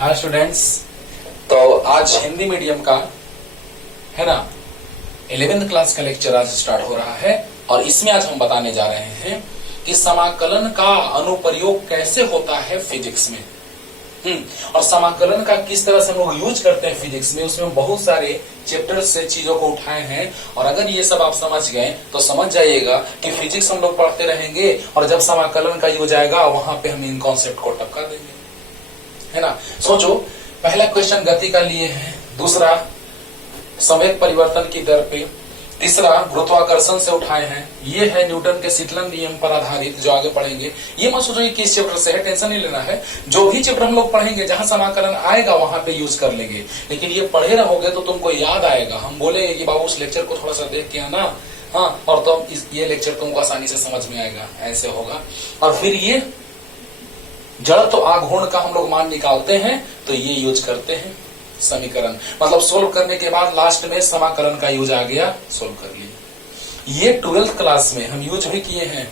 Hi students. तो आज Hindi medium का है ना 11th क्लास का लेक्चर आज स्टार्ट हो रहा है और इसमें आज हम बताने जा रहे हैं कि समाकलन का अनुप्रयोग कैसे होता है फिजिक्स में। और समाकलन का किस तरह से हम लोग यूज करते हैं फिजिक्स में, उसमें बहुत सारे चैप्टर से चीजों को उठाए हैं। और अगर ये सब आप समझ गए तो समझ जाइएगा कि फिजिक्स हम लोग पढ़ते रहेंगे और जब समाकलन का यूज आएगा वहां पे हम इन कॉन्सेप्ट को टपका देंगे, है ना। सोचो, पहला क्वेश्चन गति का लिए है, दूसरा संवेग परिवर्तन की दर पे, तीसरा गुरुत्वाकर्षण से उठाए हैं, ये है न्यूटन के शीतलन नियम पर आधारित जो आगे पढ़ेंगे। ये मत सोचो कि किस चैप्टर से है, टेंशन नहीं लेना है। जो भी चैप्टर हम लोग पढ़ेंगे जहां समाकलन आएगा वहां पे यूज कर लेंगे, लेकिन ये पढ़े रहोगे तो तुमको याद आएगा। हम बोलेंगे कि बाबू उस लेक्चर को थोड़ा सा देख के आना, हाँ, और तो ये लेक्चर तुमको आसानी से समझ में आएगा, ऐसे होगा। और फिर ये जड़ तो आघूर्ण का हम लोग मान निकालते हैं तो ये यूज करते हैं समीकरण, मतलब सोल्व करने के बाद लास्ट में समाकलन का यूज आ गया, सोल्व कर लिए। ये 12th क्लास में हम यूज भी किए हैं।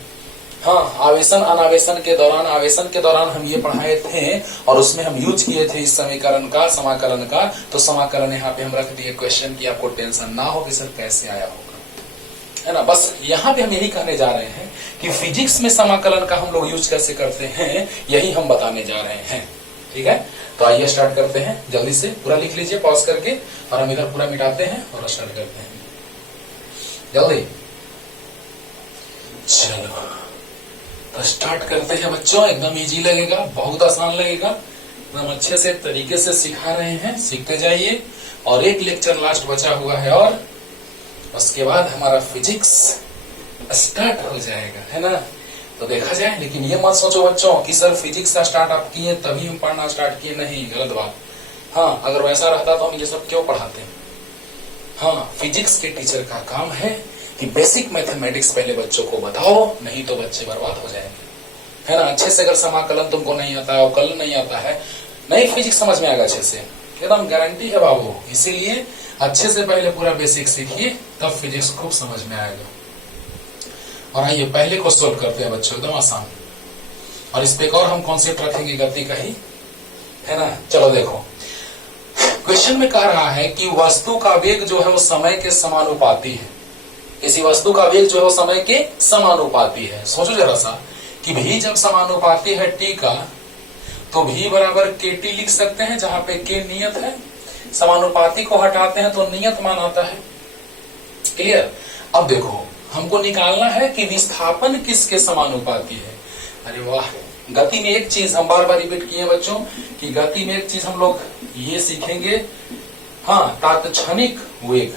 हाँ, आवेशन अनावेशन के दौरान, आवेशन के दौरान हम ये पढ़ाए थे और उसमें हम यूज किए थे इस समीकरण का, समाकलन का। तो समाकलन यहाँ पे हम रख दिए क्वेश्चन की, आपको टेंशन ना हो कि सर कैसे आया होगा, है ना। बस यहाँ पे हम यही कहने जा रहे हैं कि फिजिक्स में समाकलन का हम लोग यूज कैसे करते हैं, यही हम बताने जा रहे हैं। ठीक है, तो आइए स्टार्ट करते हैं। जल्दी से पूरा लिख लीजिए पॉज करके, और हम इधर पूरा मिटाते हैं और स्टार्ट करते हैं जल्दी। चलो तो स्टार्ट करते हैं बच्चों। एकदम इजी लगेगा, बहुत आसान लगेगा, एकदम अच्छे से तरीके से सिखा रहे हैं, सीखते जाइए। और एक लेक्चर लास्ट बचा हुआ है और उसके बाद हमारा फिजिक्स स्टार्ट हो जाएगा, है ना। तो देखा जाए, लेकिन ये मत सोचो बच्चों कि सर फिजिक्स का स्टार्ट आप किए तभी हम पढ़ना स्टार्ट किए, नहीं, गलत बात। हाँ, अगर वैसा रहता तो हम ये सब क्यों पढ़ाते हैं। हाँ, फिजिक्स के टीचर का काम है कि बेसिक मैथमेटिक्स पहले बच्चों को बताओ, नहीं तो बच्चे बर्बाद हो जाएंगे, है ना। अच्छे से अगर समाकलन तुमको नहीं आता है, अवकलन नहीं आता है, नहीं फिजिक्स समझ में आएगा अच्छे से, एकदम गारंटी है बाबू। इसीलिए अच्छे से पहले पूरा बेसिक सीखिए, तब फिजिक्स खूब समझ में आएगा। और आइए पहले को सोल्व करते हैं बच्चों, एकदम आसान। और इस पे एक और हम कॉन्सेप्ट रखेंगे गति का ही, है ना। चलो देखो, क्वेश्चन में कह रहा है कि वस्तु का वेग जो है वो समय के समानुपाती है। किसी वस्तु का वेग जो है वो समय के समानुपाती है। सोचो जरा सा कि भी जब समानुपाती है टी का, तो भी बराबर के टी लिख सकते हैं, जहां पे के नियत है। समानुपाती को हटाते हैं तो नियत मान आता है। क्लियर। अब देखो, हमको निकालना है कि विस्थापन किसके समानुपाती है। अरे वाह, गति में एक चीज हम बार बार रिपीट किए बच्चों कि गति में एक चीज हम लोग ये सीखेंगे, हाँ, तात्क्षणिक वेग।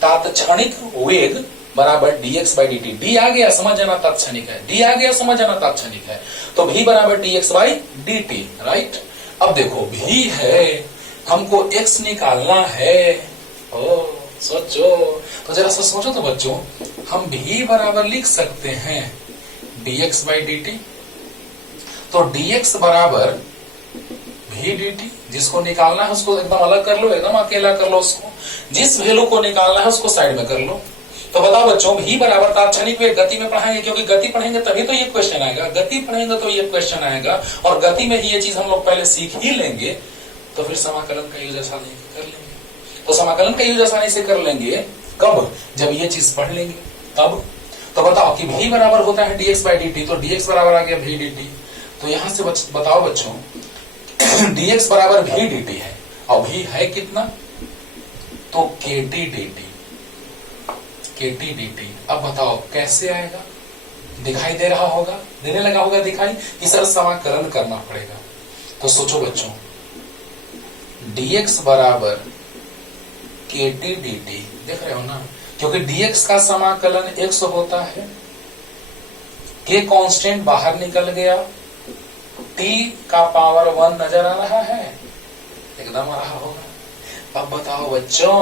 तात्क्षणिक वेग बराबर dx बाई dt। डी आ गया समझ जाना तात्क्षणिक है, डी आ गया समझ जाना तात्क्षणिक है, तो v बराबर dx बाई dt, राइट। अब देखो v है, हमको x निकालना है। ओ सोचो, तो जरा सा सोचो तो बच्चों, हम v बराबर लिख सकते हैं dx बाई dt। तो dx बराबर v dt, जिसको निकालना है उसको एकदम अलग कर लो, एकदम अकेला कर लो उसको। जिस वैल्यू को निकालना है उसको साइड में कर लो। तो बताओ बच्चों, v बराबर तात्क्षणिक वेग गति में पढ़ाएंगे, क्योंकि गति पढ़ेंगे तभी तो ये क्वेश्चन आएगा, गति पढ़ेंगे तो ये क्वेश्चन आएगा। और गति में ही ये चीज हम लोग पहले सीख ही लेंगे, तो फिर समाकलन का यूज आसानी से कर लेंगे। तो समाकलन का यूज आसानी से कर लेंगे कब, जब ये चीज पढ़ लेंगे तब। तो बताओ कि v बराबर होता है dx बाई dt, तो dx बराबर आ गया v dt। तो यहां से बताओ बच्चों dx बराबर v dt है, और v है कितना, तो kt dt, kt dt। अब बताओ कैसे आएगा, दिखाई दे रहा होगा, देने लगा होगा दिखाई कि सर समाकलन करना पड़ेगा। तो सोचो बच्चों, dx बराबर kt dt, देख रहे हो ना, क्योंकि dx का समाकलन x होता है, k कांस्टेंट बाहर निकल गया, t का पावर 1 नजर आ रहा है, एकदम आ रहा होगा। अब बताओ बच्चों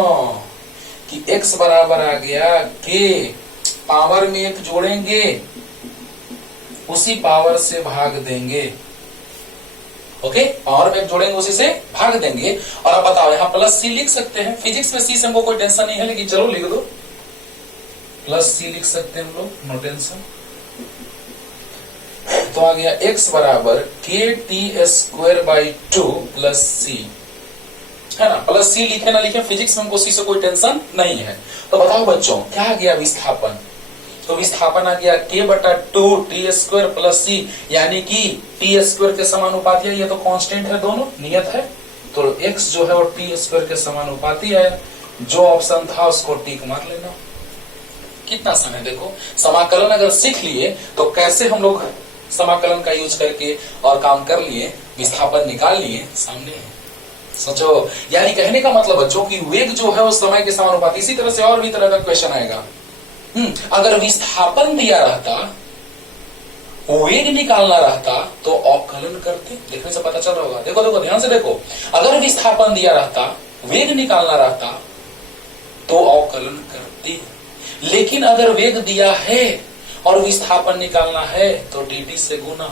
कि x बराबर आ गया k, पावर में एक जोड़ेंगे, उसी पावर से भाग देंगे। ओके, पावर में एक जोड़ेंगे, उसी से भाग देंगे। और अब बताओ, यहाँ प्लस सी लिख सकते हैं, फिजिक्स में सी से हमको कोई टेंशन नहीं है, लेकिन चलो लिख दो, प्लस सी लिख सकते हैं हम लोग, नो टेंशन। तो आ गया x बराबर के टी स्क्वायर बाई 2 प्लस सी, है ना। प्लस सी लिखे ना लिखे, फिजिक्स में हमको सी से कोई टेंशन नहीं है। तो बताओ बच्चों क्या आ गया विस्थापन, तो विस्थापन आ गया k बटा 2 टी स्क्वायर प्लस सी, यानी कि टी स्क्वायर के समानुपाती है, ये तो कांस्टेंट है, दोनों नियत है, तो x जो है वो टी स्क्वायर के समानुपाती है। जो ऑप्शन था उसको टिक मार लेना। कितना आसान है देखो, समाकलन अगर सीख लिए तो कैसे हम लोग समाकलन का यूज करके और काम कर लिए, विस्थापन निकाल लिए, सामने है। सोचो, यानी कहने का मतलब बच्चों की वेग जो है वो समय के समानुपाती। इसी तरह से और भी तरह का क्वेश्चन आएगा। अगर विस्थापन दिया रहता, वेग निकालना रहता तो अवकलन करते, देखने से पता चल रहा होगा। देखो देखो ध्यान से देखो, अगर विस्थापन दिया रहता, वेग निकालना रहता तो अवकलन करते, लेकिन अगर वेग दिया है और विस्थापन निकालना है तो dt से गुना,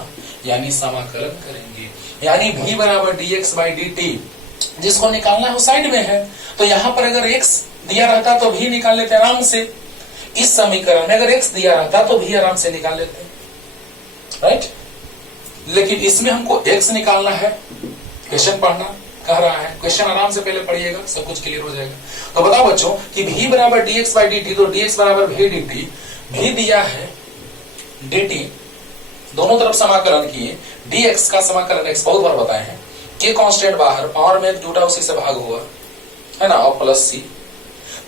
यानी समाकलन करेंगे। यानी v बराबर dx बाई dt, जिसको निकालना है वो साइड में है, तो यहां पर अगर x दिया रहता तो v निकाल लेते आराम से। इस समीकरण में अगर x दिया रहता तो v आराम से निकाल लेते, राइट। लेकिन इसमें हमको x निकालना है, क्वेश्चन पढ़ना कह रहा है, क्वेश्चन आराम से पहले पढ़िएगा, सब कुछ क्लियर हो जाएगा। तो बताओ बच्चों कि v बराबर dx बाई dt, तो dx बराबर v dt, v दिया है dt, दोनों तरफ समाकलन किए, dx का समाकलन x बहुत बार बताए हैं, k कांस्टेंट बाहर, पावर में जुटा उसी से भाग हुआ, है ना, और प्लस सी,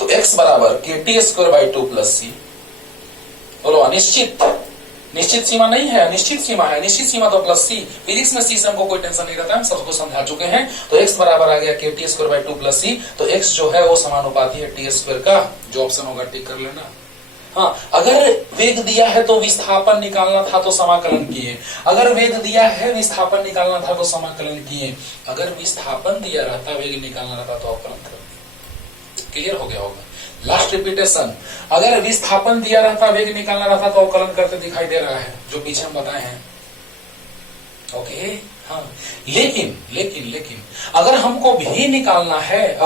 तो x बराबर के टी स्क्वायर बाई 2 प्लस सी। बोलो अनिश्चित, निश्चित सीमा नहीं है, निश्चित सीमा है, निश्चित सीमा तो प्लस सी। फिजिक्स में सी से हमको कोई टेंशन नहीं रहता है, हम सबको समझा चुके हैं। तो x बराबर आ गया के टी स्क्वायर बाई 2 प्लस सी, तो x जो है वो समानुपाती है टी स्क्वायर का, जो ऑप्शन होगा टिक कर लेना। हाँ, अगर वेग दिया है तो विस्थापन निकालना था तो समाकलन किए, अगर वेग दिया है विस्थापन निकालना था तो समाकलन किए, अगर विस्थापन दिया रहता वेग निकालना रहता तो अवकलन कर दिए। क्लियर हो गया होगा। लास्ट रिपीटेशन, अगर विस्थापन दिया रहता वेग निकालना रहता तो अवकलन करते दिखाई दे रहा है, जो पीछे हम बताए हैं। ओके, हाँ, लेकिन लेकिन लेकिन अगर हमको भी निकालना है,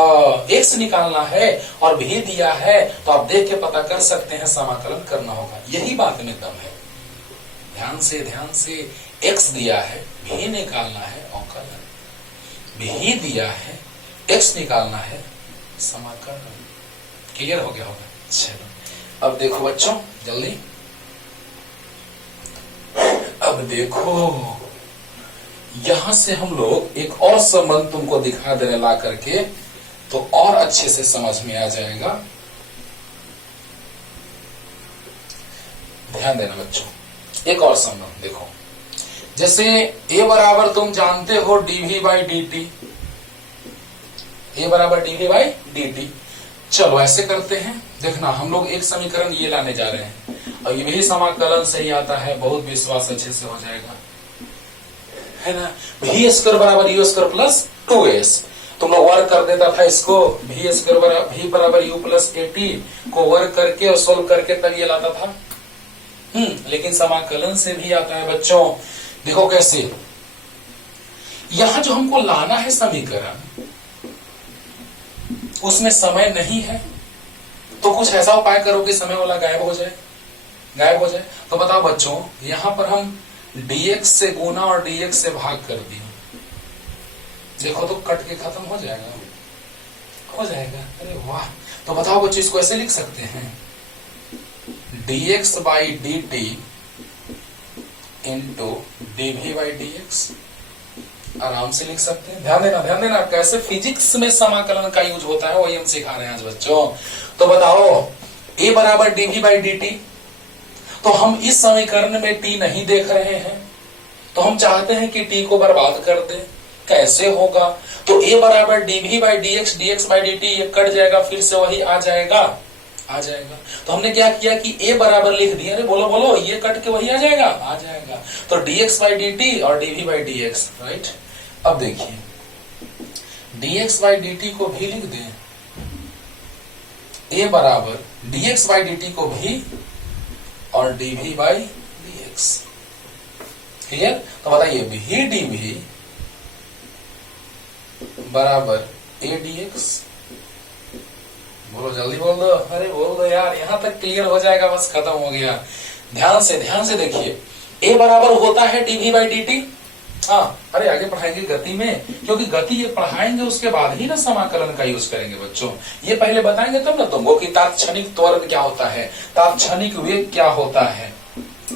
x निकालना है और भी दिया है, तो आप देख के पता कर सकते हैं, समाकलन करना होगा। यही बात में दम है। ध्यान से x दिया है, भी निकालना है, अवकलन, भी दिया है, x निकालना है, समाकलन। क्लियर हो गया होगा। चलो अब देखो बच्चों जल्दी, अब देखो यहां से हम लोग एक और संबंध तुमको दिखा दे रहे ला करके, तो और अच्छे से समझ में आ जाएगा। ध्यान देना बच्चों, एक और संबंध देखो, जैसे a बराबर तुम जानते हो dv बाई dt, a बराबर dv बाई dt। चलो ऐसे करते हैं, देखना हम लोग एक समीकरण ये लाने जा रहे हैं, और ये भी समाकलन से ही आता है, बहुत विश्वास अच्छे से हो जाएगा, है ना। भी स्क्वायर बराबर यू स्क्वायर प्लस 2s, तुम लोग वर्क कर देता था इसको, भी स्क्वायर भी बराबर यू प्लस 80 को वर्क करके और सोल्व करके तब ये लाता था। लेकिन समाकलन से भी आता है बच्चों। देखो कैसे, यहां जो हमको लाना है समीकरण, उसमें समय नहीं है, तो कुछ ऐसा उपाय करो कि समय वाला गायब हो जाए। तो बताओ बच्चों, यहां पर हम dx से गुना और dx से भाग कर दिए, देखो तो कट के खत्म हो जाएगा। अरे वाह। तो बताओ बच्चों, इसको ऐसे लिख सकते हैं, dx by dt into dv by dx, आराम से लिख सकते हैं। ध्यान देना कैसे फिजिक्स में समाकलन का यूज होता है, वही हम सिखा रहे हैं आज बच्चों। तो बताओ a बराबर dv बाई dt, तो हम इस समीकरण में t नहीं देख रहे हैं, तो हम चाहते हैं कि t को बर्बाद कर दे। कैसे होगा? तो a बराबर dv by dx, dx by dt, ये कट जाएगा, फिर से वही आ जाएगा। तो हमने क्या किया कि a बराबर लिख दिया, अरे बोलो ये कट के वही आ जाएगा। तो dx बाई dt और dv बाई dx, राइट। अब देखिए dx बाई dt को भी लिख दें, a बराबर dx बाई dt को भी और dv बाई dx। क्लियर? तो बताइए भी dv बराबर a dx। बोलो जल्दी बोल दो, अरे बोल दो यार, यहां तक क्लियर हो जाएगा, बस खत्म हो गया। ध्यान से देखिए, ए बराबर होता है डीवी बाई डी टी। हाँ, अरे आगे पढ़ाएंगे गति में, क्योंकि गति ये पढ़ाएंगे उसके बाद ही ना समाकलन का यूज करेंगे बच्चों। ये पहले बताएंगे तब ना तुमको कि तात्क्षणिक त्वरण क्या होता है, तात्क्षणिक वेग क्या होता है।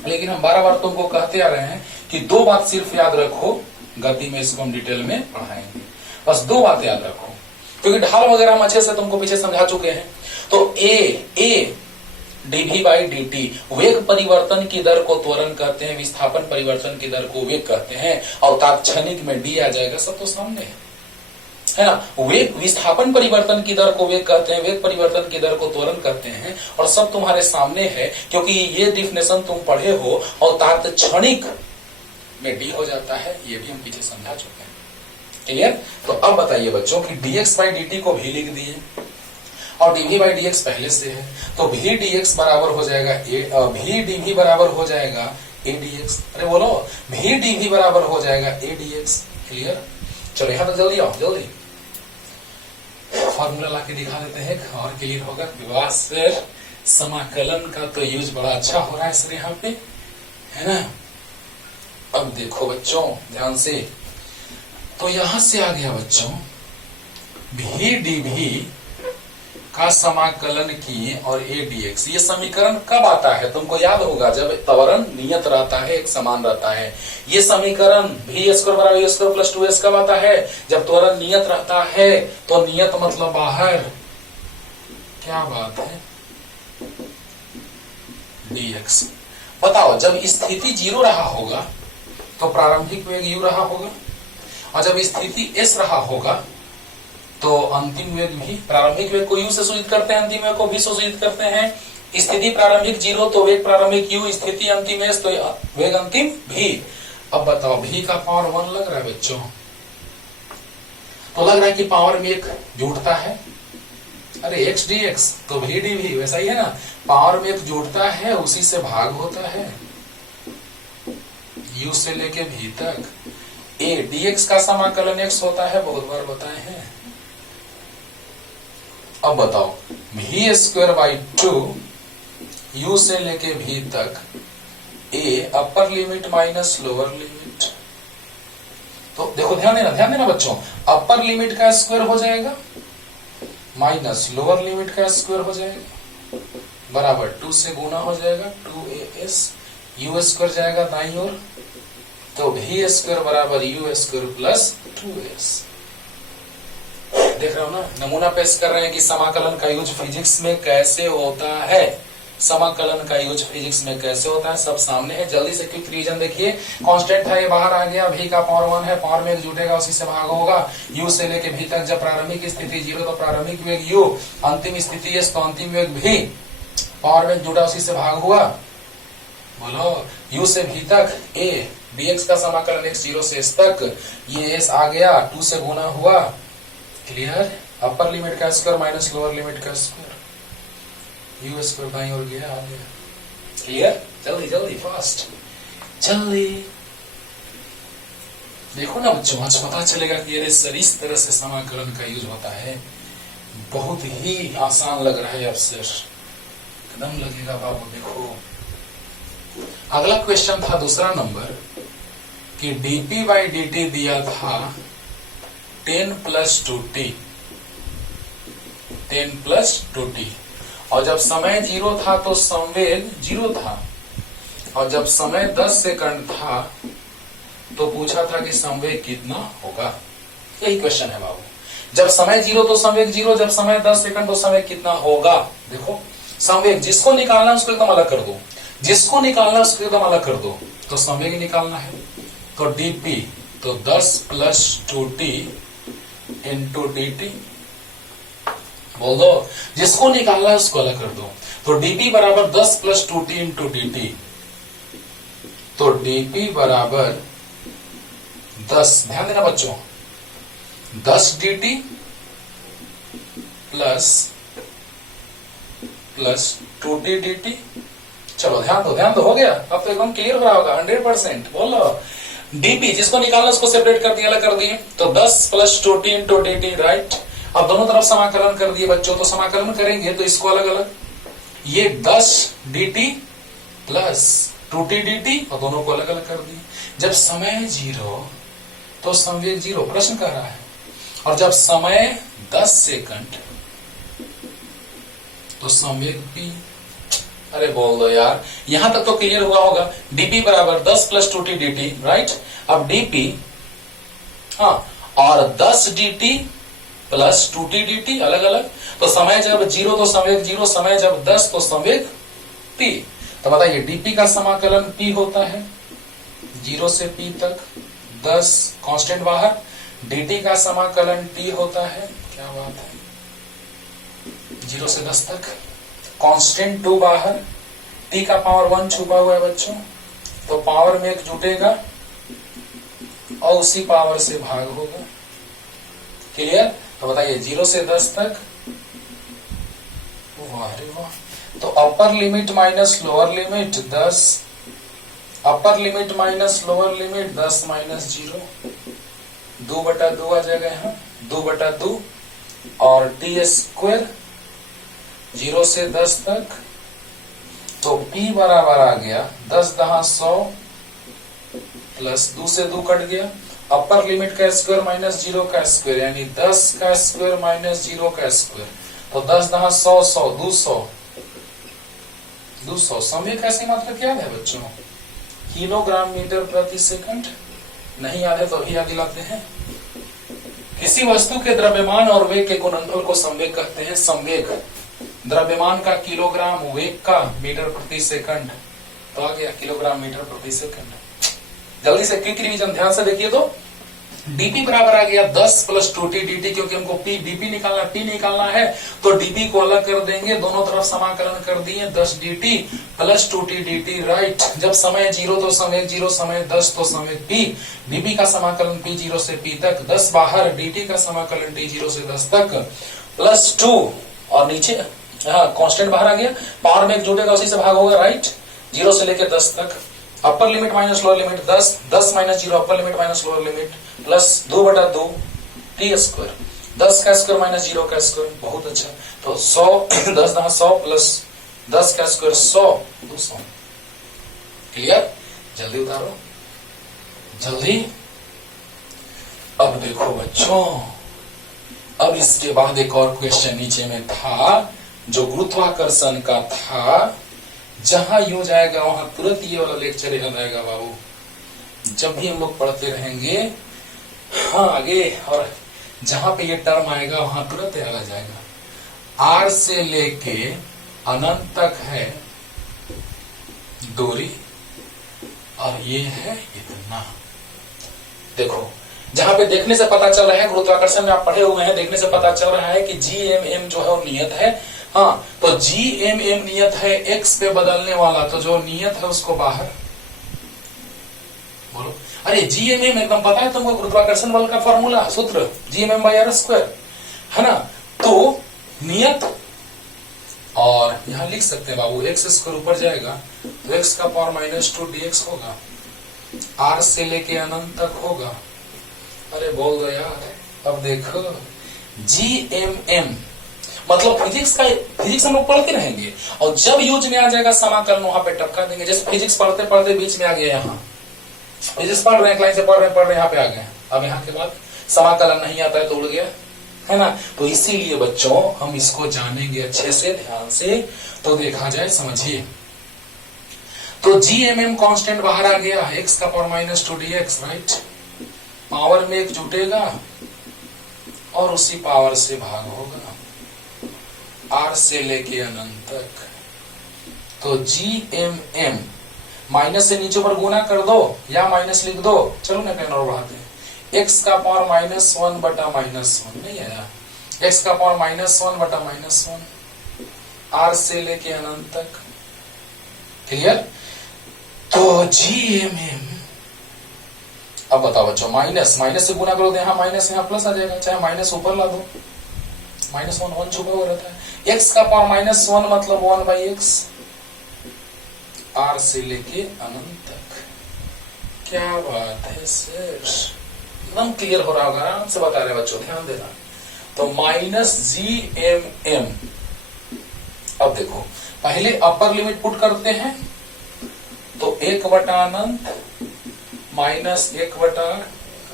लेकिन हम बार बार तुमको कहते आ रहे हैं कि दो बात सिर्फ याद रखो, गति में इसको हम डिटेल में पढ़ाएंगे, बस दो बात याद रखो, क्योंकि ढाल वगैरह हम अच्छे से तुमको पीछे समझा चुके हैं। तो ए डीवी बाई डी टी, वेग परिवर्तन की दर को त्वरण कहते हैं, विस्थापन परिवर्तन की दर को वेग कहते हैं, और तात्क्षणिक में डी आ जाएगा, सब तो सामने है ना। वेग विस्थापन परिवर्तन की दर को वेग कहते हैं, वेग परिवर्तन की दर को त्वरण कहते हैं, और सब तुम्हारे सामने है, क्योंकि ये डिफिनेशन तुम पढ़े हो। और तात्क्षणिक में डी हो जाता है, ये भी हम पीछे समझा चुके हैं। क्लियर? तो अब बताइए बच्चों कि dx बाई dt को भी लिख दिए और dv बाई dx पहले से है, तो v dx बराबर हो जाएगा v dv बराबर हो जाएगा a dx। अरे बोलो, v dv बराबर हो जाएगा a dx। क्लियर? चलो यहां तक जल्दी आओ, जल्दी फॉर्मूला लाके दिखा देते हैं और क्लियर होगा। विवाह सर, समाकलन का तो यूज बड़ा अच्छा हो रहा है सर यहाँ पे, है ना। अब देखो बच्चों ध्यान से, तो यहां से आ गया बच्चों भी डीवी का समाकलन किए और ए डीएक्स। ये समीकरण कब आता है तुमको याद होगा, जब त्वरण नियत रहता है, एक समान रहता है। ये समीकरण भी स्क्वायर बराबर ए स्क्वायर प्लस 2s कब आता है, जब त्वरण नियत रहता है। तो नियत मतलब बाहर, क्या बात है, dx। बताओ, जब स्थिति 0 रहा होगा तो प्रारंभिक वेग u रहा होगा, और जब स्थिति s रहा होगा तो अंतिम वेग भी, प्रारंभिक वेग को u से सूचित करते हैं, अंतिम वेग को v से सूचित करते हैं। स्थिति प्रारंभिक 0 तो वेग प्रारंभिक u, स्थिति अंतिम s तो वेग अंतिम v। अब बताओ v का पावर 1 लग रहा है बच्चों, तो लग रहा है कि पावर में एक जुड़ता है। अरे x dx तो v dv वैसा ही है ना, पावर में एक जुड़ता है, उसी से भाग होता है u से लेके v तक। a dx का समाकलन x होता है, बहुत बार बताए हैं। अब बताओ v स्क्वायर बाई 2 u से लेके v तक a upper limit minus lower limit. तो देखो ध्यान देना बच्चों, अपर लिमिट का स्क्वायर हो जाएगा माइनस लोअर लिमिट का स्क्वायर हो जाएगा, बराबर 2 से गुना हो जाएगा 2as, u स्क्वायर जाएगा दाईं ओर, तो v स्क्वायर बराबर u स्क्वायर प्लस 2s। देख रहे हो ना, नमूना पेश कर रहे हैं कि समाकलन का यूज फिजिक्स में कैसे होता है, समाकलन का यूज फिजिक्स में कैसे होता है, सब सामने है। जल्दी से क्विक रिवीजन देखिए। कांस्टेंट था, ये बाहर आ गया, v का पावर 1 है, पावर में एक जुटेगा, उसी से भाग होगा। u से लेके v तक, जब प्रारंभिक स्थिति 0 तो प्रारंभिक वेग u, अंतिम स्थिति s तो अंतिम वेग v, पावर में जुटा उसी से भाग हुआ। बोलो, u से v तक a dx का समाकलन x 0 से s तक, ये s आ गया, 2 से गुना हुआ। क्लियर? अपर लिमिट का स्क्वायर माइनस लोअर लिमिट का स्क्वायर, u स्क्वायर दाईं ओर गया, आ गया। क्लियर? जल्दी जल्दी फास्ट, जल्दी देखो ना बच्चों, आज पता चलेगा कि अरे सर इस तरह से समाकलन का यूज होता है। बहुत ही आसान लग रहा है अब सर, एकदम लगेगा बाबू। देखो अगला क्वेश्चन था दूसरा नंबर कि dp बाई dt दिया था 10 प्लस 2t, 10 प्लस 2t, और जब समय 0 था तो संवेग 0 था, और जब समय 10 सेकंड था तो पूछा था कि संवेग कितना होगा। यही क्वेश्चन है बाबू। जब समय 0 तो संवेग 0, जब समय 10 सेकंड तो संवेग कितना होगा। देखो संवेग जिसको निकालना उसको एकदम अलग कर दो, जिसको निकालना उसको एकदम अलग कर दो, तो संवेग निकालना है। तो dp तो 10 प्लस 2t इंटू dt, बोल दो, जिसको निकालना है उसको अलग कर दो। तो dp बराबर 10 प्लस 2t इंटू dt, तो dp बराबर 10, ध्यान देना बच्चों, 10 dt प्लस 2t dt। चलो ध्यान दो, हो गया, अब तो एकदम क्लियर हो रहा होगा 100%। बोलो, dp जिसको निकालना उसको सेपरेट कर दिए, अलग कर दिए, तो 10 plus 2t into dt, right. अब दोनों तरफ समाकलन कर दिए बच्चों, तो समाकलन करेंगे तो इसको अलग अलग, ये 10 dt प्लस 2t dt और दोनों को अलग अलग कर दिए। जब समय 0 तो संवेग 0, प्रश्न कर रहा है। और जब समय 10 सेकंड तो संवेग p। अरे बोल दो यार, यहां तक तो क्लियर हुआ होगा। dp बराबर 10 प्लस 2t dt, राइट। अब dp, हाँ, और 10 dt प्लस 2t dt अलग अलग। तो समय जब 0 तो संवेग 0, समय जब 10 तो संवेग p। तो बताइए dp का समाकलन p होता है 0 से p तक, 10 कांस्टेंट बाहर। dt का समाकलन t होता है, क्या बात है, 0 से 10 तक, कांस्टेंट 2 बाहर, t का पावर 1 छुपा हुआ है बच्चों, तो पावर में एक जुटेगा और उसी पावर से भाग होगा। क्लियर। तो बताइए 0 से 10 तक, वाह रे वाह। तो upper limit minus lower limit 10, upper limit minus lower limit 10 minus 0, 2/2 आ जाएगा यहाँ, 2/2 और t स्क्वायर 0 से 10 तक। तो p बराबर आ गया 10 10 100 प्लस 2 से 2 कट गया, अपर लिमिट का स्क्वायर माइनस 0 का स्क्वायर, यानी 10 का स्क्वायर माइनस 0 का स्क्वायर। तो 10 10 100 100 200 200। समय कैसे मात्रा क्या है बच्चों, किलोग्राम मीटर प्रति सेकंड। नहीं याद है तो अभी याद दिलाते हैं। किसी वस्तु के द्रव्यमान और वेग के गुणनफल को संवेग कहते हैं। संवेग द्रव्यमान का किलोग्राम, वेग का मीटर प्रति सेकंड, तो आ गया किलोग्राम मीटर प्रति सेकंड। जल्दी से क्विक रिवीजन ध्यान से देखिए। तो dp बराबर आ गया 10 प्लस 2t dt, क्योंकि हमको dp निकालना, t निकालना है, तो dp को अलग कर देंगे, दोनों तरफ समाकलन कर दिए, 10 dt plus 2t dt, right. जब समय 0 तो समय 0, समय 10 तो समय p, dp का समाकलन p 0 से p तक, 10 बाहर, dt का समाकलन t 0 से 10 तक, प्लस 2 और नीचे कांस्टेंट बाहर आ गया, पावर में एक जुटेगा उसी से भाग होगा, राइट। 0 से लेकर 10 तक, upper limit minus lower limit 10, 10 minus 0 upper limit minus lower limit, plus 2/2 t square, 10 का स्क्वायर माइनस 0 का स्क्वायर। बहुत अच्छा। तो 100 10 10 100 प्लस 10 का स्क्वायर 100 200। क्लियर। जल्दी उतारो जल्दी। अब देखो बच्चों, अब इसके बाद एक और क्वेश्चन नीचे में था जो गुरुत्वाकर्षण का था। जहां यूं जाएगा वहां तुरंत ये वाला लेक्चर याद आएगा बाबू, जब भी हम लोग पढ़ते रहेंगे। हाँ आगे, और जहां पे ये टर्म आएगा वहां तुरंत याद आ जाएगा। आर से लेके अनंत तक है दूरी और ये है इतना। देखो जहां पे देखने से पता चल रहा है, गुरुत्वाकर्षण में आप पढ़े हुए हैं, देखने से पता चल रहा है कि GMM जो है वो नियत है। हाँ, तो GMM नियत है, x पे बदलने वाला, तो जो नियत है उसको बाहर बोलो। अरे GMM एकदम पता है तुमको, गुरुत्वाकर्षण बल का फॉर्मूला, सूत्र GMM/r², है ना। तो नियत, और यहां लिख सकते हैं बाबू, x² ऊपर जाएगा तो x का पावर -2 dx होगा, r से लेके अनंत तक होगा। अरे बोल दो यार। अब देखो GMM मतलब फिजिक्स हम लोग पढ़ते रहेंगे, और जब यूज में आ जाएगा समाकलन वहां पे टपका देंगे। जैसे फिजिक्स पढ़ते पढ़ते बीच में आ गया, यहाँ फिजिक्स पढ़ रहे हैं, लाइन से पढ़ रहे हैं, यहाँ पे आ गए। अब यहाँ के बाद समाकलन नहीं आता है तो उड़ गया, है ना। तो इसीलिए बच्चों हम इसको जानेंगे अच्छे से, ध्यान से। तो देखा जाए, समझिए। तो GMM कांस्टेंट बाहर आ गया, x का पावर -2 dx, राइट। पावर में एक जुटेगा और उसी पावर से भाग होगा, r से लेके अनंत तक। तो GMM माइनस से नीचे पर गुना कर दो या माइनस लिख दो, चलो ना पेन और बढ़ाते हैं। x का पावर -1/-1 नहीं आया, x का पावर -1/-1, r से लेके अनंत तक। क्लियर। तो GMM, अब बताओ बच्चों, माइनस से गुना करो तो यहाँ माइनस, यहाँ प्लस आ जाएगा, चाहे माइनस ऊपर ला दो, -1 छुपा हुआ रहता है। x का पावर -1 मतलब 1/x, r से लेके अनंत तक। क्या बात है सर, एकदम क्लियर हो रहा होगा, आराम से बता रहे बच्चों, ध्यान देना। तो -GMM। अब देखो, पहले अपर लिमिट पुट करते हैं, तो 1 बटा अनंत माइनस 1 बटा,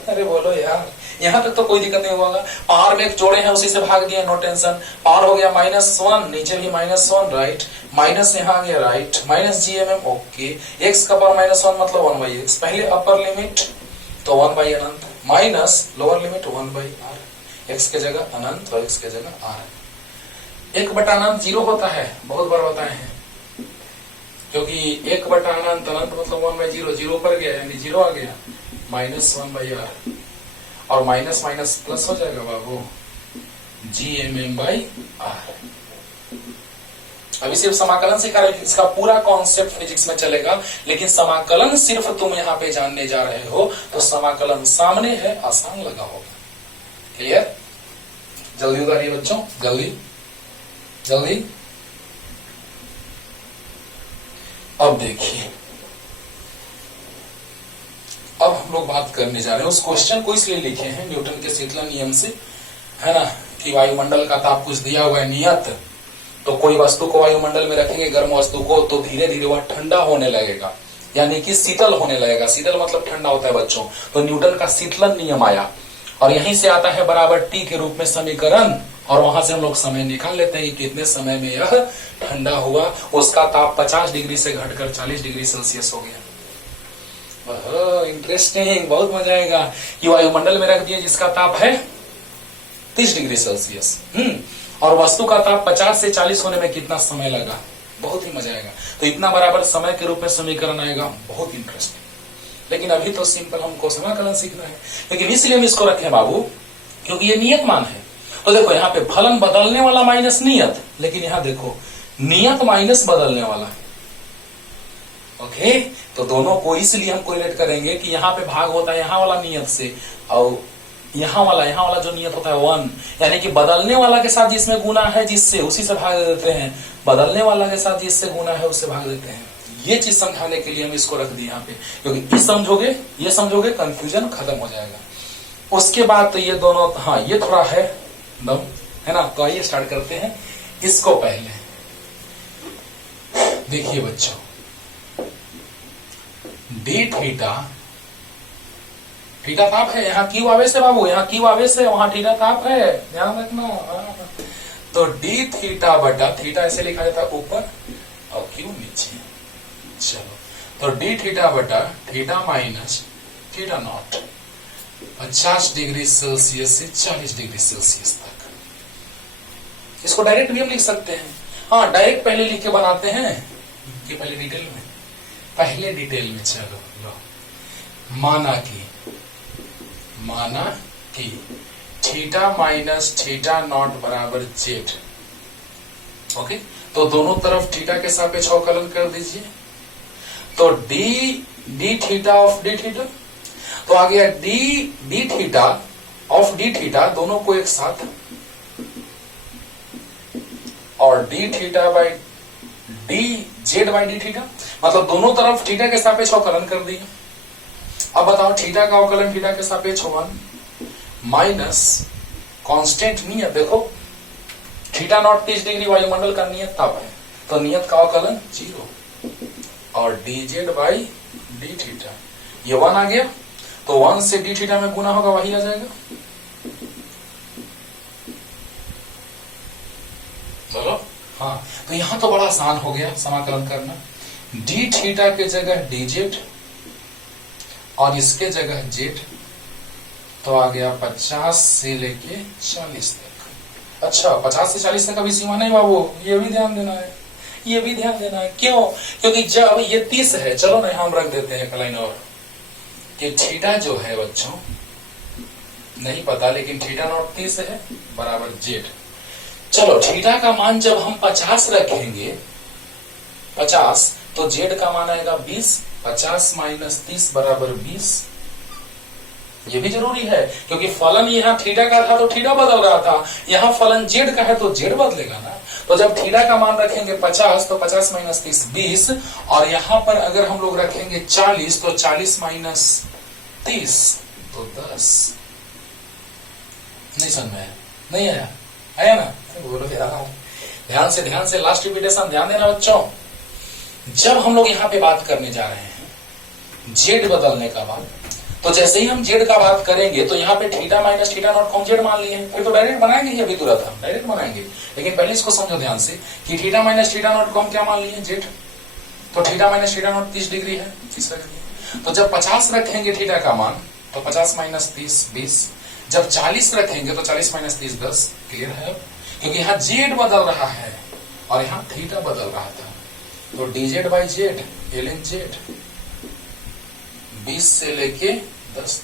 अरे बोलो यार, यहां तक तो कोई दिक्कत नहीं होगा। पावर में एक जोड़े हैं उसी से भाग दिया, नो टेंशन। पावर हो गया -1, नीचे भी -1, राइट, माइनस यहाँ आ गया, right, minus GMM, okay. x का पावर -1 मतलब 1/x, पहले अपर लिमिट तो 1 अनंत minus lower limit 1/r, x के जगह अनंत और x के जगह r। 1 बटा अनंत 0 होता है, बहुत बार बताए हैं, क्योंकि 1 बटा अनंत मतलब 1/0, 0 पर गया यानी 0 आ गया, -1/r, और माइनस माइनस प्लस हो जाएगा बाबू, GMM/r। अभी सिर्फ समाकलन सिखा रहे, इसका पूरा कॉन्सेप्ट फिजिक्स में चलेगा, लेकिन समाकलन सिर्फ तुम यहाँ पे जानने जा रहे हो, तो समाकलन सामने है, आसान लगा होगा। क्लियर? जल्दी उतारिए बच्चों, जल्दी जल्दी। अब देखिए, अब हम लोग बात करने जा रहे हैं, उस क्वेश्चन को इसलिए लिखे हैं न्यूटन के शीतलन नियम से, है ना, कि वायुमंडल का ताप कुछ दिया हुआ है नियत, तो कोई वस्तु को वायुमंडल में रखेंगे, गर्म वस्तु को, तो धीरे धीरे वह ठंडा होने लगेगा, यानी कि शीतल होने लगेगा। शीतल मतलब ठंडा होता है बच्चों, तो न्यूटन का शीतलन नियम आया, और यहीं से आता है बराबर T के रूप में समीकरण, और वहां से हम लोग समय निकाल लेते हैं कि कितने समय में यह ठंडा हुआ। उसका ताप 50 डिग्री से घटकर 40 डिग्री सेल्सियस हो गया। इंटरेस्टिंग, बहुत मजा आएगा कि वायुमंडल में रख दिए जिसका ताप है 30 डिग्री सेल्सियस, और वस्तु का ताप 50 से 40 होने में कितना समय लगा, बहुत ही मजा आएगा। तो इतना बराबर समय के रूप में समीकरण आएगा, बहुत इंटरेस्टिंग। लेकिन अभी तो सिंपल हमको समाकलन सीखना है, लेकिन इसलिए हम इसको रखे बाबू क्योंकि ये नियत मान है। तो देखो यहाँ पे फलन बदलने वाला माइनस नियत, लेकिन यहाँ देखो नियत माइनस बदलने वाला, ओके। तो दोनों को इसलिए हम कोरिलेट करेंगे कि यहाँ पे भाग होता है यहाँ वाला नियत से, और यहाँ वाला जो नियत होता है 1, यानी कि बदलने वाला के साथ जिसमें गुना है जिससे, उसी से भाग देते हैं, बदलने वाला के साथ जिससे गुना है उससे भाग देते हैं। ये चीज समझाने के लिए हम इसको रख दिए यहाँ पे, क्योंकि ये समझोगे कंफ्यूजन खत्म हो जाएगा। उसके बाद तो ये दोनों, हाँ ये थोड़ा है दम, है ना। तो आइए स्टार्ट करते हैं इसको। पहले देखिए बच्चों, डी थीटा ताप है, यहाँ क्यू आवेश है बाबू, यहाँ क्यू आवेश है, वहां थीटा ताप है, ध्यान रखना। तो डी थीटा बटा, थीटा ऐसे लिखा जाता है ऊपर और क्यू नीचे। चलो, तो डी थीटा बटा theta minus theta naught 50 degree Celsius से 40 डिग्री सेल्सियस तक। इसको डायरेक्ट भी हम लिख सकते हैं, हाँ डायरेक्ट पहले लिख के बनाते हैं कि पहले डिटेल में चलो लो। माना कि थीटा माइनस थीटा नॉट बराबर जेड, ओके। तो दोनों तरफ थीटा के सापेक्ष अवकलन कर दीजिए। तो D theta of D theta, तो आ गया D theta of D theta, दोनों को एक साथ, और D theta by D Z by D theta, मतलब दोनों तरफ थीटा के सापेक्ष अवकलन कर दिया। अब बताओ थीटा का अवकलन थीटा के सापेक्ष 1 माइनस कांस्टेंट नियत, देखो थीटा नॉट 30 डिग्री वायुमंडल का नियत ताप है, तो नियत का अवकलन 0, और D Z by D theta, ये 1 आ गया, तो 1 से डी थीटा में गुना होगा, वही आ जाएगा। चलो हाँ, तो यहां तो बड़ा आसान हो गया समाकलन करना। डी थीटा के जगह डी जेड और इसके जगह जेड, तो आ गया 50 से लेके 40 तक। अच्छा 50 से 40 तक अभी सीमा नहीं बाबू, ये भी ध्यान देना है, ये भी ध्यान देना है। क्यों? क्योंकि जब ये 30 है, चलो ना हम रख देते हैं लाइन और, कि थीटा जो है बच्चों नहीं पता, लेकिन थीटा नॉट 30 है बराबर जेड। चलो थीटा का मान जब हम 50 रखेंगे 50, तो जेड का मान आएगा 20, 50 माइनस 30 बराबर 20। ये भी जरूरी है क्योंकि फलन यहाँ थीटा का था तो थीटा बदल रहा था, यहाँ फलन जेड का है तो जेड बदलेगा ना। तो जब थीटा का मान रखेंगे 50, तो 50 माइनस 30 20, और यहाँ पर अगर हम लोग रखेंगे 40, तो 40 माइनस 30 तो 10। नहीं समझ में आया? नहीं आया? आया ना? बोलो यार, ध्यान से लास्ट रिपीटेशन ध्यान देना बच्चों। जब हम लोग यहाँ पे बात करने जा रहे हैं जेड बदलने का बाद। तो जैसे ही हम जेड का बात करेंगे तो यहाँ पे थीटा माइनस थीटा नॉट को हम जेड मान लिए हैं, फिर तो डायरेक्ट बनाएंगे ही अभी तुरंत हम डायरेक्ट बनाएंगे। लेकिन पहले इसको समझो ध्यान से कि थीटा माइनस थीटा नॉट को हम क्या मान लिए जेड। तो theta minus theta naught 30 degree है, 30 रख दिए। तो जब 50 रखेंगे थीटा का मान तो 50 माइनस 30 20। जब 40 रखेंगे तो 40 माइनस 30 10। क्लियर है? क्योंकि यहाँ जेड बदल रहा है और यहाँ थीटा बदल रहा था। तो dz by Z ln Z 20 से लेके 10।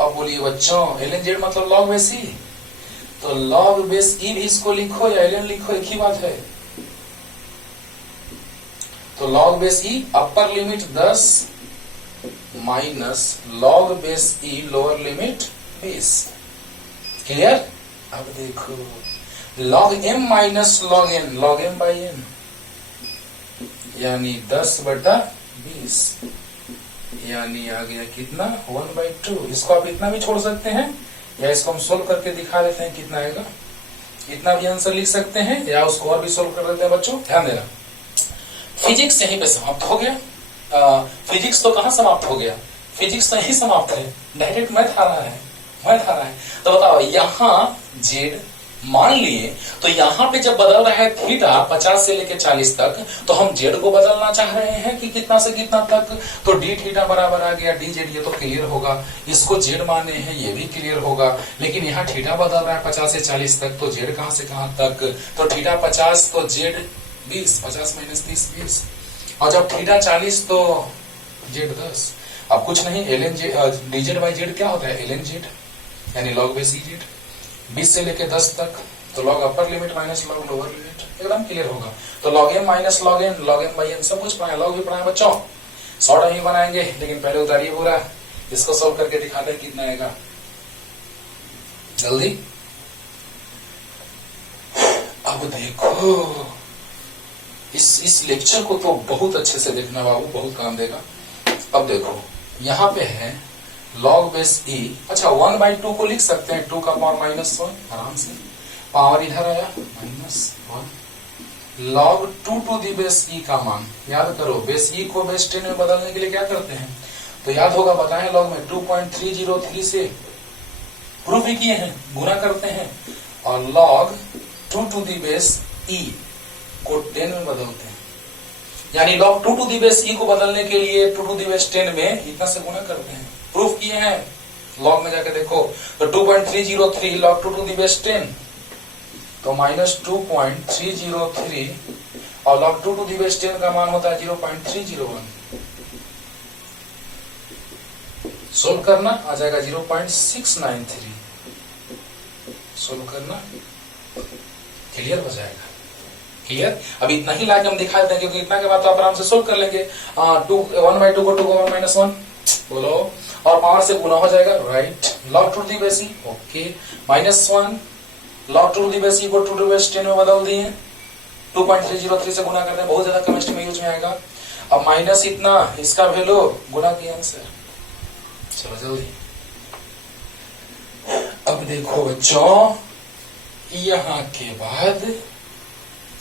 अब बोलिए बच्चों ln जेड मतलब log बेस ई। तो log बेस ई भी इसको लिखो या ln लिखो एक ही बात है। तो log base e upper limit 10 minus log base e lower limit 20। Clear? अब देखो log m minus log m by n यानी 10/20 यानी आ गया कितना 1/2। इसको आप इतना भी छोड़ सकते हैं या इसको हम सोल्व करके दिखा देते हैं कितना आएगा। इतना भी आंसर लिख सकते हैं या उसको और भी सोल्व कर देते हैं। बच्चों ध्यान देना, फिजिक्स यहीं पे समाप्त हो गया। फिजिक्स तो कहाँ समाप्त हो गया, फिजिक्स तो यही समाप्त है। डायरेक्ट मैथ आ रहा है, मैथ आ रहा है। तो बताओ यहाँ जेड मान लिए तो यहाँ पे जब बदल रहा है थीटा 50 से लेके 40 तक, तो हम जेड को बदलना चाह रहे हैं कि कितना से कितना तक। तो डी थीटा बराबर आ गया डी जेड, ये तो क्लियर होगा। इसको जेड माने हैं ये भी क्लियर होगा। लेकिन यहाँ थीटा बदल रहा है 50 से 40 तक, तो जेड कहां से कहां तक। तो थीटा 50 तो जेड 20, 50 माइनस 30 20। और जब थीटा 40 तो जेड 10। अब कुछ नहीं, ln Z D Z by Z क्या होता है ln जेड यानी log बेस ई जेड 20 से लेके 10 तक। तो log upper limit minus log lower limit, एकदम क्लियर होगा। तो log m minus log n by n सब कुछ पढ़ाया, log भी पढ़ाया बच्चों। शॉर्ट में बनाएंगे लेकिन पहले उतारिए पूरा, इसको सॉल्व करके दिखाते हैं कितना आएगा जल्दी। अब देखो इस लेक्चर को तो बहुत अच्छे से देखना बाबू, बहुत काम देगा। अब देखो यहाँ पे है log बेस e। अच्छा 1/2 को लिख सकते हैं 2 का पावर -1 आराम से। पावर इधर आया -1 log 2 to the base e का मान याद करो। बेस e को बेस 10 में बदलने के लिए क्या करते हैं तो याद होगा, बताएं log में 2.303 से प्रूफ भी किए हैं, गुना करते हैं। और log 2 to the base e को 10 में बदलते हैं। यानी log 2 to the base e को बदलने के लिए 2 टू दी बेस 10 में इतना से गुना करते हैं। प्रूफ किए हैं, लॉग में जाके देखो। तो 2.303 log 2 टू दी बेस 10 तो -2.303 और log 2 टू दी बेस 10 का मान होता है 0.301। सोल्व करना आ जाएगा 0.693। सोल्व करना क्लियर हो जाएगा। क्लियर? अभी इतना ही लाके हम दिखा देते हैं क्योंकि इतना के बाद तो आप आराम से सोल्व कर लेंगे। 1/2 को 2 को 1 बोलो और पावर से गुना हो जाएगा, right. log 2 to the base e okay -1 log 2 to the base e को 2 टू दी बेस 10 में बदल दिए। 2.303 से गुना करते हैं, बहुत ज्यादा केमिस्ट्री में यूज में आएगा। अब माइनस इतना इसका वैल्यू गुना किया आंसर। चलो जल्दी। अब देखो बच्चों यहाँ के बाद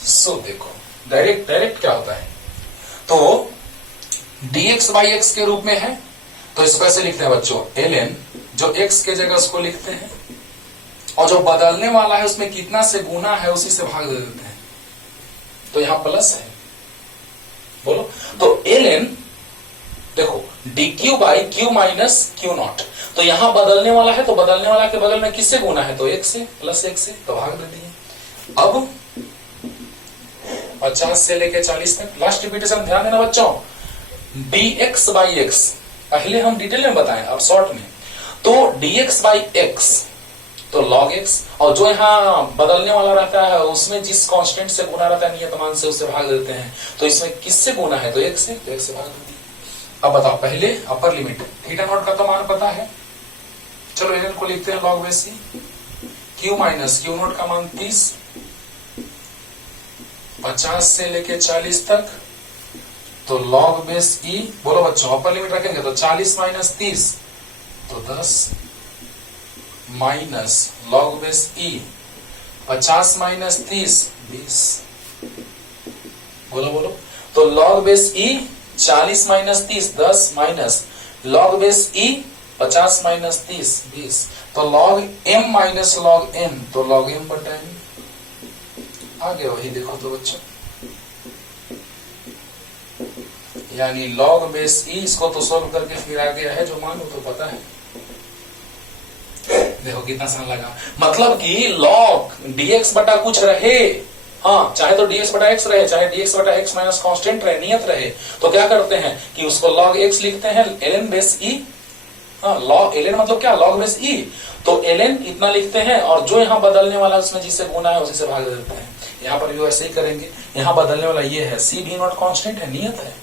सो देखो डायरेक्ट क्या होता है। तो dx बाई x के रूप में है तो इसको ऐसे लिखते हैं बच्चों ln, जो x के जगह उसको लिखते हैं और जो बदलने वाला है उसमें कितना से गुना है उसी से भाग दे देते हैं। तो यहां प्लस है, बोलो। तो ln देखो dq by q minus q not. तो यहां बदलने वाला है तो बदलने वाला के बगल में किससे गुना है तो x से, प्लस x से, तो भाग दे दिए। अब 50 से लेके 40 तक लास्ट रिपीटेशन ध्यान देना बच्चों। dx बाई x पहले हम डिटेल में बताएं, अब शॉर्ट में। तो dx बाई x तो log x, और जो यहाँ बदलने वाला रहता है उसमें जिस कांस्टेंट से गुना रहता है नियतमान से उससे भाग देते हैं। तो इसमें किससे गुना है तो x से, तो x से भाग देते हैं। अब बताओ पहले अपर लिमिट थीटा नॉट का तो मान पता है, चलो इधर को लिखते हैं log base E. q minus q not का मान 30, 50 से लेके 40 तक। तो log बेस ई, बोलो बच्चों अपर लिमिट रखेंगे तो 40 माइनस 30 तो 10 माइनस log बेस ई 50 माइनस 30 20। बोलो बोलो। तो log बेस ई 40 माइनस 30 10 माइनस लॉग बेस ई 50 माइनस 30 20, तो log m minus log m, तो लॉग m बटा m आगे वही देखो तो बच्चों, यानी लॉग बेस ई, इसको तो सोल्व करके फिर आ गया है जो मान वो तो पता है। देखो कितना आसान लगा, मतलब कि log dx बटा कुछ रहे, हाँ चाहे तो dx बटा x रहे, चाहे dx बटा x माइनस कांस्टेंट रहे, नियत रहे, तो क्या करते हैं कि उसको log x लिखते हैं ln बेस e, हाँ log ln मतलब क्या, log बेस e, तो ln इतना लिखते हैं और जो यहाँ बदलने वाला उसमें जिससे गुना है उसी से भाग देते हैं। यहाँ पर भी वैसे ही करेंगे, यहाँ बदलने वाला ये है c भी नॉट कांस्टेंट है, नियत है,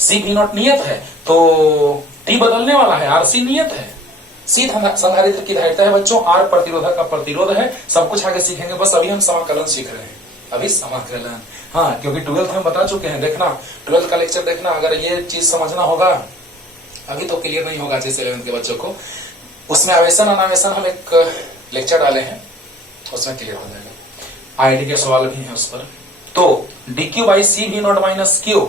c भी नॉट नियत है, तो t बदलने वाला है, rc नियत है, सी संधारित्र की धारिता है बच्चों, आर प्रतिरोधक का प्रतिरोध है, सब कुछ आगे सीखेंगे, बस अभी हम समाकलन सीख रहे हैं, अभी समाकलन, हाँ क्योंकि 12th में बता चुके हैं, देखना 12th का लेक्चर देखना, अगर ये चीज समझना होगा, अभी तो क्लियर नहीं होगा जैसे 11th के बच्चों को, उसमें आवेशन अनावेशन हम एक लेक्चर डाले हैं, उसमें क्लियर हो जाएगा, आईडी के सवाल भी है उस पर। तो dq बाई सी भी नॉट माइनस क्यू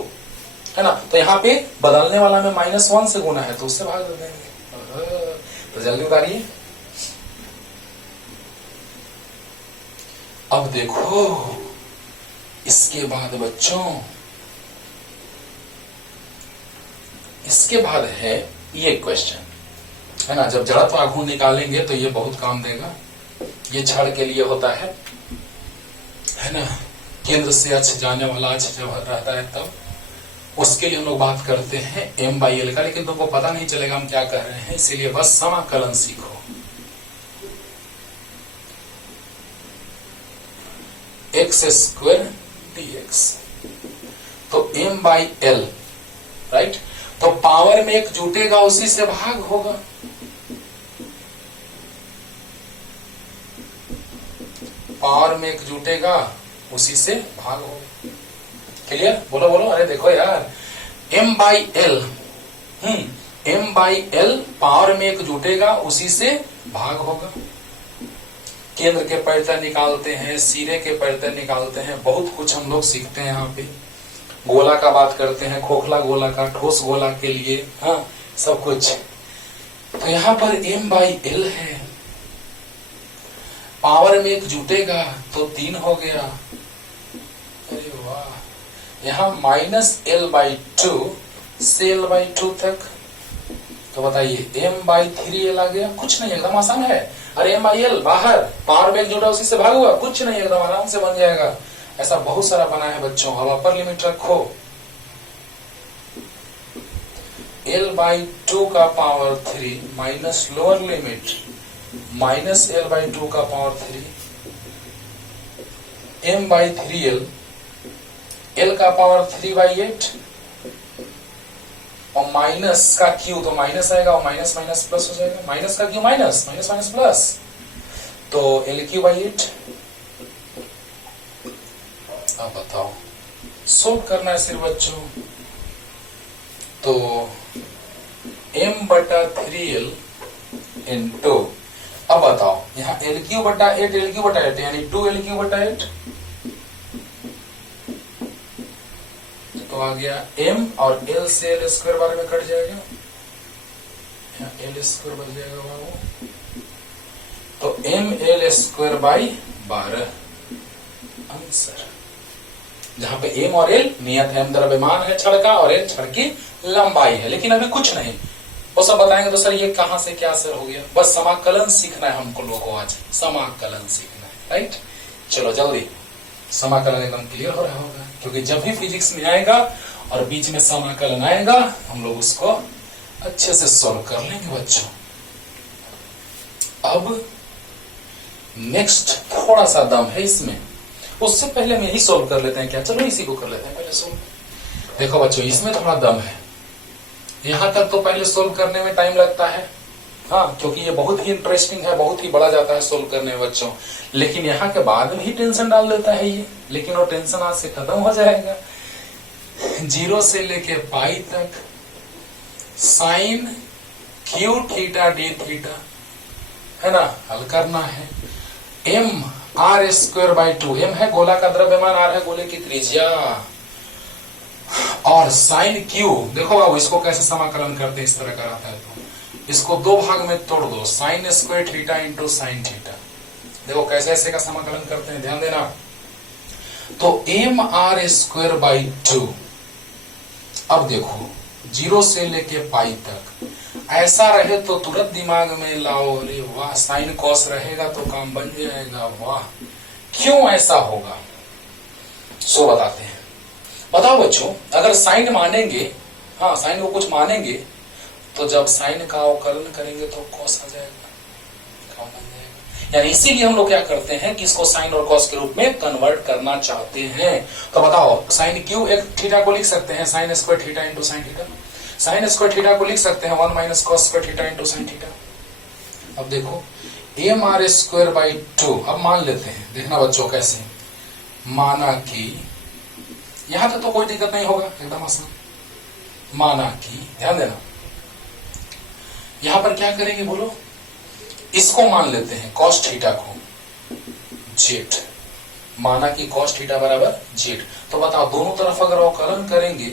है ना, तो यहाँ पे बदलने वाला में -1 से गुना है तो उससे भाग दे देंगे, तो जल्दी उतारिए। अब देखो इसके बाद बच्चों, इसके बाद है ये क्वेश्चन है ना, जब जड़त्व आघूर्ण निकालेंगे तो ये बहुत काम देगा, ये छड़ के लिए होता है ना, केंद्र से अक्ष जाने वाला अक्ष जब रहता है तब उसके लिए हम लोग बात करते हैं m/l का, लेकिन तुमको पता नहीं चलेगा हम क्या कर रहे हैं, इसीलिए बस समाकलन सीखो। x² dx, तो m/l राइट, तो पावर में एक जुटेगा उसी से भाग होगा, पावर में एक जुटेगा उसी से भाग होगा, क्लियर, बोलो बोलो, अरे देखो यार m/l, m/l पावर में एक जुटेगा उसी से भाग होगा, केंद्र के परितल निकालते हैं, सिरे के परितल निकालते हैं, बहुत कुछ हम लोग सीखते हैं यहाँ पे, गोला का बात करते हैं, खोखला गोला का, ठोस गोला के लिए, हाँ सब कुछ, तो यहाँ पर m/l है, पावर में एक जुटेगा तो 3 हो गया, अरे वाह, यहाँ -l/2 से l/2 तक, तो बताइए m/3l आ गया, कुछ नहीं, एकदम आसान है, अरे m/l बाहर, पावर में जुड़ा उसी से भाग हुआ, कुछ नहीं, एकदम आराम से बन जाएगा, ऐसा बहुत सारा बना है बच्चों। अब अपर लिमिट रखो, l/2 का power 3 minus lower limit -l/2 का पावर 3 m/3l, l का पावर 3/8 और माइनस का क्यू, तो माइनस आएगा और माइनस माइनस प्लस हो जाएगा, माइनस का Q minus, minus minus plus, तो l/8। अब बताओ सोल्व करना है सिर्फ बच्चों, तो m/3l इंटू, अब बताओ यहाँ l/8 यानी 2l/8, तो आ गया m और l से l² बारे में कट जाएगा, यहाँ l² बच जाएगा बाबू, तो ml²/12 आंसर, जहां पे m और l नियत है, m द्रव्यमान है छड़ का और l छड़ की लंबाई है, लेकिन अभी कुछ नहीं, वो सब बताएंगे तो सर ये कहां से क्या सर हो गया, बस समाकलन सीखना है हमको लोगों को, आज समाकलन सीखना है, राइट, चलो जल्दी, समाकलन एकदम क्लियर हो रहा होगा, क्योंकि जब भी फिजिक्स में आएगा और बीच में समाकलन आएगा हम लोग उसको अच्छे से सॉल्व कर लेंगे बच्चों। अब नेक्स्ट थोड़ा सा दम है इसमें, उससे पहले हम यही सॉल्व कर लेते हैं क्या, चलो इसी को कर लेते हैं पहले सॉल्व। देखो बच्चों इसमें थोड़ा दम है, यहां तक तो पहले सॉल्व करने में टाइम लगता है, हाँ क्योंकि ये बहुत ही इंटरेस्टिंग है, बहुत ही बड़ा जाता है सोल्व करने में बच्चों, लेकिन यहाँ के बाद में ही टेंशन डाल देता है ये, लेकिन वो टेंशन आज से खत्म हो जाएगा। 0 से लेके पाई तक sine cube theta d theta है ना, हल करना है। m r² by 2, m है गोला का द्रव्यमान, r है गोले की त्रिज्या, और साइन क्यू देखो बाबू, इसको कैसे समाकलन करते हैं, इस तरह कराता है तो इसको दो भाग में तोड़ दो, sine square theta into sine theta. देखो कैसे ऐसे का समाकलन करते हैं, ध्यान देना। तो एम आर स्क्वायर बाई 2, अब देखो 0 से लेके पाई तक ऐसा रहे तो तुरंत दिमाग में लाओ, अरे वाह साइन कॉस रहेगा तो काम बन जाएगा, वाह क्यों ऐसा होगा, सो बताते हैं। बताओ बच्चों, अगर साइन मानेंगे, हाँ साइन को कुछ मानेंगे, तो जब साइन का अवकलन करेंगे तो कॉस आ जाएगा, काम बन जाएगा। यानी इसीलिए हम लोग क्या करते हैं कि इसको साइन और कॉस के रूप में कन्वर्ट करना चाहते हैं। तो बताओ साइन क्यू एक थीटा को लिख सकते हैं sine square theta into sine theta, sine square theta को लिख सकते हैं 1 minus cos square theta into sine theta. अब देखो एम आर स्क्वायर बाई 2, अब मान लेते हैं, देखना बच्चों कैसे, माना कि यहां तक तो कोई दिक्कत नहीं होगा, एकदम आसान। माना कि, ध्यान देना, यहां पर क्या करेंगे बोलो, इसको मान लेते हैं कॉस थीटा को जेड, माना कि कॉस थीटा बराबर जेड। तो बताओ दोनों तरफ अगर अवकलन करेंगे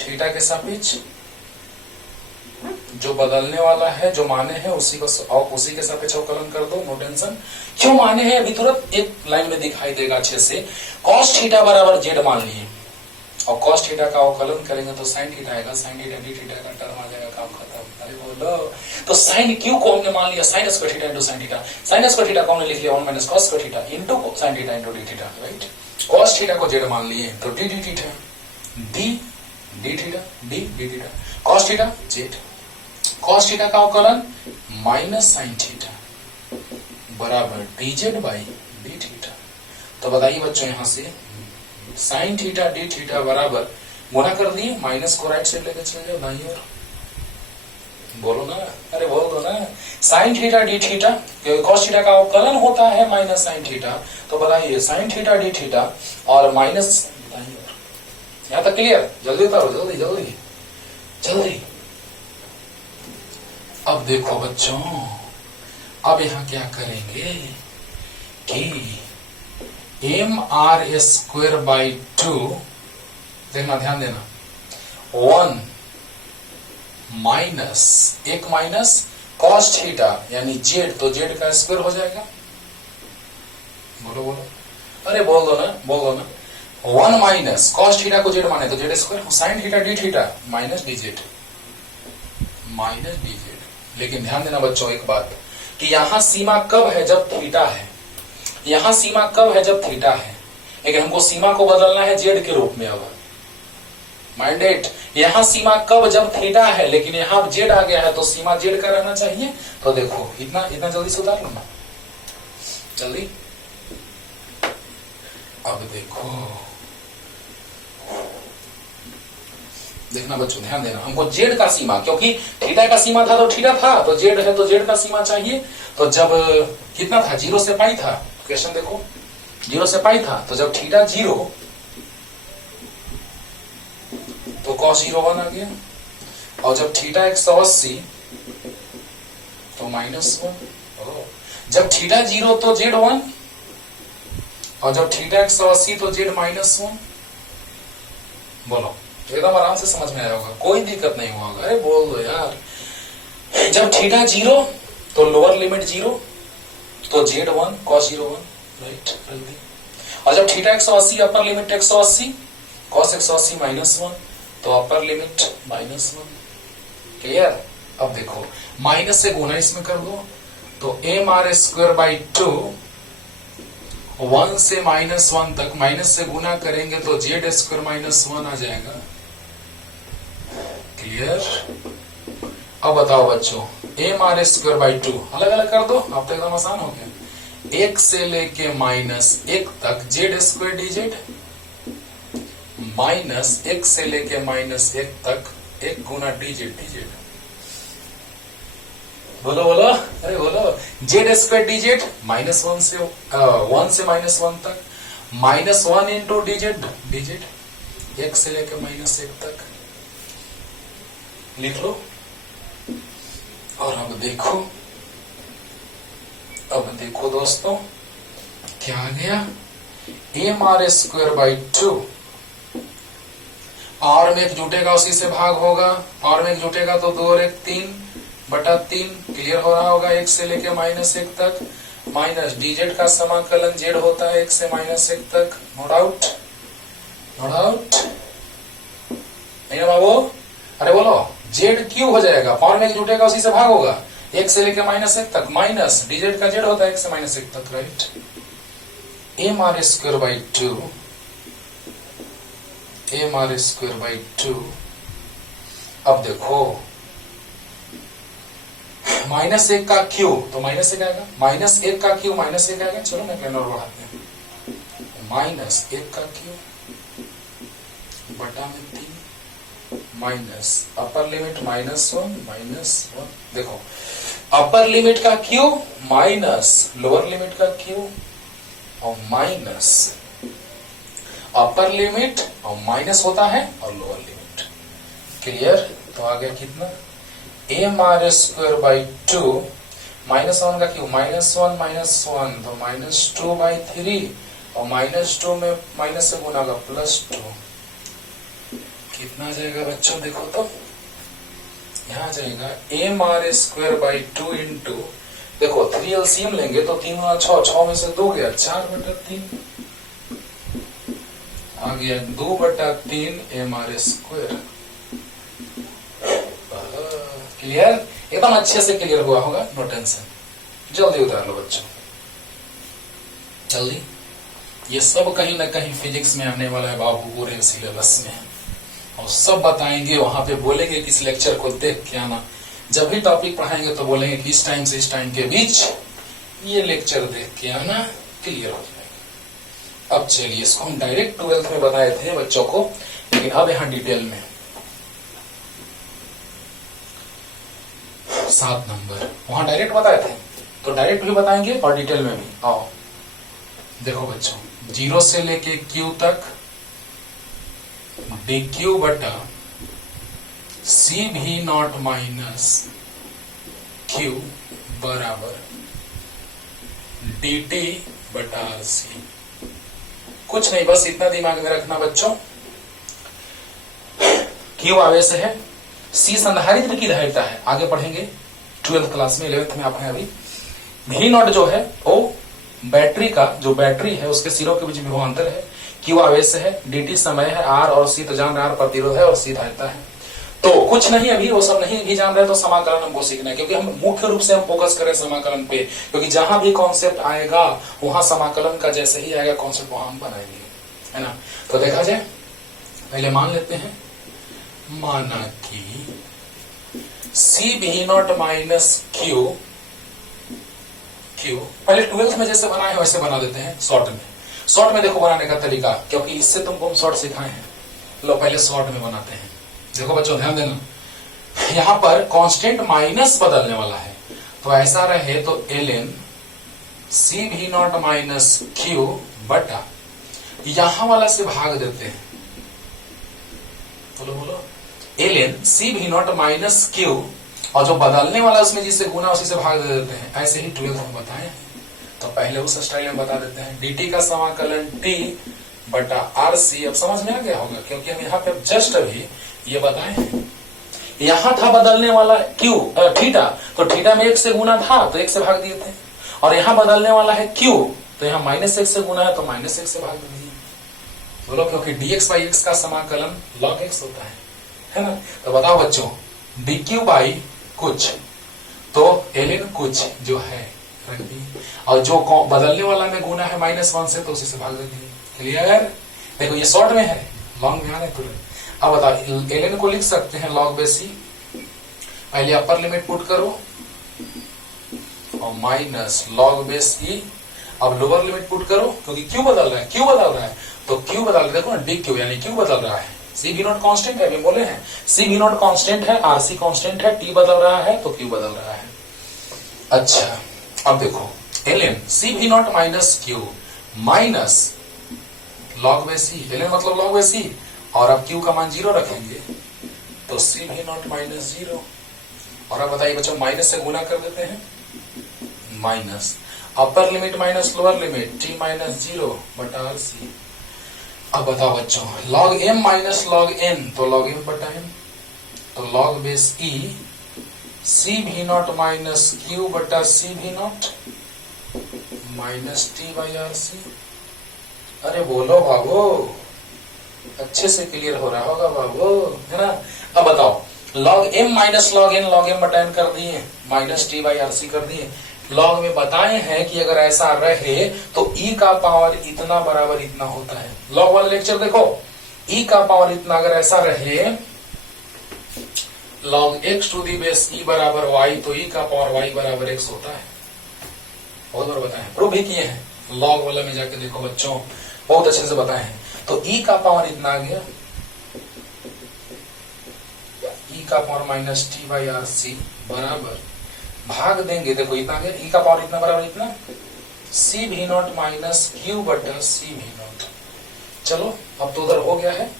थीटा के सापेक्ष, जो बदलने वाला है, जो माने हैं उसी के सापेक्ष अवकलन कर दो, नो टेंशन। क्यों माने हैं अभी तुरंत एक लाइन में दिखाई देगा अच्छे से। कॉस थीटा बराबर जेड मान लिए और कॉस थीटा का अवकलन करेंगे तो साइन थीटा आएगा, साइन थीटा डी थीटा का टर्म आ जाएगा, काम खत्म। अरे बोलो, तो साइन क्यू को हमने मान लिया sine square theta into sine theta, sine square theta को हमने लिख लिया 1 minus cos square theta into sine theta into D theta, right. Cos theta को जेड मान लिए तो D D theta, D D theta, D D theta, cos theta Z, cos theta का अवकलन माइनस साइन थीटा बराबर D Z by D theta. तो बताइए बच्चों, यहां से साइन थीटा डी थीटा बराबर गुना कर दिए, माइनस को राइट साइड लेकर चले जाओ दाईं ओर, बोलो ना, अरे बोल दो ना, sine theta d theta, cos theta का अवकलन होता है माइनस साइन थीटा, तो बताइए साइन थीटा डी थीटा और माइनस दाईं ओर। यहां तक क्लियर? जल्दी उतारो, जल्दी जल्दी जल्दी। अब देखो बच्चों, अब यहां क्या करेंगे कि एम आर स्क्वायर बाई 2, देखना ध्यान देना, 1 माइनस एक माइनस कॉस थीटा यानी जेड, तो जेड का स्क्वायर हो जाएगा, बोलो बोलो, अरे बोल दो ना, बोल दो ना। 1 माइनस कॉस थीटा को जेड माने तो Z square, sine theta d theta minus D Z, minus D Z. लेकिन ध्यान देना बच्चों एक बात, कि यहां सीमा कब है जब थीटा है, यहां सीमा कब है जब थीटा है, लेकिन हमको सीमा को बदलना है जेड के रूप में। अब माइंडेड, यहां सीमा कब जब थीटा है, लेकिन यहां जेड आ गया है तो सीमा जेड का रहना चाहिए। तो देखो इतना इतना जल्दी से उतार लो ना, जल्दी। अब देखो, देखना बच्चों ध्यान देना, हमको जेड का सीमा, क्योंकि थीटा का सीमा था तो थीटा था, तो जेड है तो जेड का सीमा चाहिए। तो जब कितना था, 0 से पाई था, क्वेश्चन देखो 0 से पाई था, तो जब थीटा 0 तो कॉस 0 1 आ गया, और जब थीटा 180 तो -1, जब थीटा 0 तो जेड 1, और जब थीटा 180 तो जेड -1। बोलो, एकदम आराम से समझ में आया होगा, कोई दिक्कत नहीं होगा। अरे बोल दो यार, जब थीटा 0 तो लोअर लिमिट 0 तो जेड 1 कॉस 0 1, राइट, जल्दी। और जब थीटा 180 अपर लिमिट 180 कॉस 180 -1 तो अपर लिमिट -1, क्लियर। अब देखो माइनस से गुना इसमें कर दो, तो एम आर स्क्वायर बाई 2, 1 से -1 तक माइनस से गुना करेंगे तो जेड स्क्वायर -1 आ जाएगा, क्लियर। अब बताओ बच्चों, एम आर स्क्वायर बाई 2 अलग अलग कर दो, अब तो एकदम आसान हो गया। 1 से लेके -1 तक Z square D Z, minus 1 से लेके -1 तक 1 गुना डी जेड डी जेड। बोलो बोलो, अरे बोलो, जेड स्क्वायर डी जेड -1 से 1 से -1 तक, -1 into D Z D Z, 1 से लेके -1 तक लिख लो। और अब देखो दोस्तों क्या आ गया, M R square by 2, power में एक जुटेगा उसी से भाग होगा, पावर में एक जुटेगा तो 2 और 1 3/3, क्लियर हो रहा होगा। 1 से लेके -1 तक, माइनस dz का समाकलन z होता है 1 से -1 तक, नो डाउट, नो डाउट, नहीं ना बाबू? अरे बोलो, z क्यों हो जाएगा, पावर में एक जुटेगा उसी से भाग होगा, 1 से लेके -1 तक, माइनस dz का z होता है 1 से -1 तक, right. M R square by 2, M R square by 2। अब देखो -1 का क्यू तो -1 आएगा, -1 का क्यू -1 आएगा। चलो मैं प्लेन और बढ़ाते हैं, -1 का क्यू बटा में 3 माइनस अपर लिमिट -1 देखो अपर लिमिट का क्यू माइनस लोअर लिमिट का क्यू और माइनस अपर लिमिट और माइनस होता है और लोअर लिमिट, क्लियर। तो आ गया कितना, एम आर स्क्वायर बाई 2 -1 का क्यू -1 तो -2/3 और -2 में माइनस से गुना का +2, कितना आ जाएगा बच्चों, देखो तो यहाँ जाएगा M R square by 2 into, देखो 3 एलसीएम लेंगे तो 3 गुना 6 में से 2 गया 4/3, आ गया 2/3 एम आर स्क्वायर। क्लियर, एकदम अच्छे से क्लियर हुआ होगा, नो टेंशन। जल्दी उतार लो बच्चों, जल्दी। ये सब कहीं ना कहीं फिजिक्स में आने वाला है बाबू, पूरे सिलेबस में, और सब बताएंगे वहां पे, बोलेंगे कि इस लेक्चर को देख के आना। जब भी टॉपिक पढ़ाएंगे तो बोलेंगे कि इस टाइम से इस टाइम के बीच ये लेक्चर देख के आना, क्लियर हो जाएगा। अब चलिए, इसको हम डायरेक्ट 12th में बताए थे बच्चों को, लेकिन अब यहां डिटेल में 7 नंबर वहां डायरेक्ट बताए थे, तो डायरेक्ट भी बताएंगे और डिटेल में भी। आओ देखो बच्चों, 0 से लेके q तक dq बटा CV0 माइनस q बराबर dt बटा RC। कुछ नहीं, बस इतना दिमाग में रखना बच्चों, q आवेश है, C संधारित्र की धारिता है, आगे पढ़ेंगे 12th क्लास में, 11th में आप हैं अभी। V0 जो है वो बैटरी का, जो बैटरी है उसके सिरों के बीच विभवांतर है, Q आवेश है, dt समय है, R और C तो जान रहे, R प्रतिरोध है और C धारिता है। तो कुछ नहीं, अभी वो सब नहीं भी जान रहे तो समाकलन हमको सीखना है, क्योंकि हम मुख्य रूप से हम फोकस करें समाकलन पे, क्योंकि जहां भी कॉन्सेप्ट आएगा वहां समाकलन का जैसे ही आएगा कॉन्सेप्ट वहां हम बनाएंगे, है ना। तो देखा जाए, पहले मान लेते हैं, माना कि CV0 माइनस Q, पहले 12th में जैसे बनाए वैसे बना देते हैं शॉर्ट में देखो बनाने का तरीका, क्योंकि इससे तुमको हम शॉर्ट सिखाए हैं। लो पहले शॉर्ट में बनाते हैं। देखो बच्चों ध्यान देना, यहां पर कांस्टेंट माइनस बदलने वाला है, तो ऐसा रहे तो ln CV0 माइनस Q बटा यहां वाला से भाग देते हैं, बोलो ln CV0 माइनस Q, और जो बदलने वाला उसमें जिससे गुना उसी से भाग दे देते हैं। ऐसे ही 12th में बताए, तो पहले उस स्टाइल में बता देते हैं। dt का समाकलन t बटा RC, अब समझ में आ गया होगा, क्योंकि हम यहाँ पे जस्ट अभी ये बताए हैं। यहाँ था बदलने वाला Q थीटा, तो थीटा में 1 से गुना था तो 1 से भाग दिए थे, और यहाँ बदलने वाला है Q, तो यहाँ -1 से गुना है तो -1 से भाग दीजिए, बोलो, क्योंकि dx बाई x का समाकलन log x होता है ना। तो बताओ बच्चों, dq बाई कुछ तो ln कुछ जो है रख दी, और जो बदलने वाला में गुना है -1 से तो उसी से भाग देंगे, क्लियर। देखो ये शॉर्ट में है, लॉन्ग में आने तुरंत। अब बताओ, ln को लिख सकते हैं log बेस c, पहले अपर लिमिट पुट करो और माइनस log बेस e, अब लोअर लिमिट पुट करो, क्योंकि q बदल रहा है, तो q बदल, देखो ना dq यानी q बदल रहा है, CV0 कांस्टेंट है, अभी बोले हैं CV0 कांस्टेंट है, RC कांस्टेंट है, t बदल रहा है तो q बदल रहा है। अच्छा अब देखो, ln CV0 minus q minus log base c, ln मतलब log बेस c, और अब q का मान 0 रखेंगे तो CV0 माइनस 0, और अब बताइए बच्चों, माइनस से गुना कर देते हैं, minus, upper limit minus lower limit t minus 0 बटा RC। अब बताओ बच्चों, log m minus log n तो log m बटा m, तो log base e c v not minus q बटा c v not minus t by RC। अरे बोलो बाबू, अच्छे से क्लियर हो रहा होगा बाबू, है ना। अब बताओ, log m minus log n log m बटा n कर दिए, माइनस t बाई RC कर दिए। लॉग में बताए हैं कि अगर ऐसा रहे तो e का पावर इतना बराबर इतना होता है। लॉग वाला लेक्चर देखो, e का पावर इतना अगर ऐसा रहे log x to the base e बराबर y, तो e का पावर y बराबर x होता है। बहुत बार बताए, प्रूव भी किए हैं। लॉग वाला में जाके देखो बच्चों, बहुत अच्छे से बताए हैं। तो e का पावर इतना आ गया, e का power minus t by RC बराबर भाग देंगे, देखो इतना गया, e का पावर इतना बराबर इतना c v not minus q बटा c v नॉट। चलो अब तो उधर हो गया है,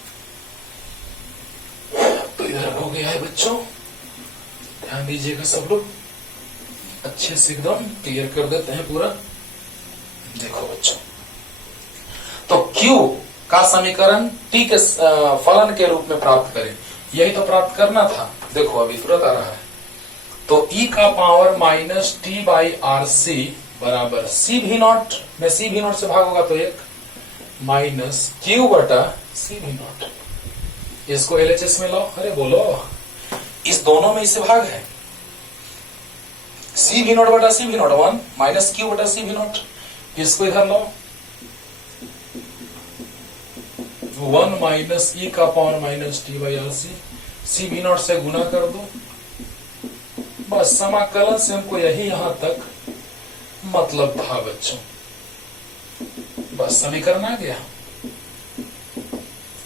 तो इधर हो गया है बच्चों, ध्यान दीजिएगा सब लोग, अच्छे से एकदम क्लियर कर देते हैं पूरा। देखो बच्चों, तो q का समीकरण t के फलन के रूप में प्राप्त करें, यही तो प्राप्त करना था। देखो अभी तुरंत आ रहा है, तो e का power minus t by RC बराबर c v नॉट में c v नॉट से भाग होगा तो 1 माइनस q बटा c v नॉट। इसको LHS में लाओ, अरे बोलो, इस दोनों में इससे भाग है, c v नॉट बटा c v not 1 minus q बटा c v नॉट। इसको इधर लाओ, 1 माइनस e का power minus t by RC, c v not से गुना कर दो, बस समाकलन से हमको यही यहां तक मतलब था बच्चों, बस समीकरण आ गया।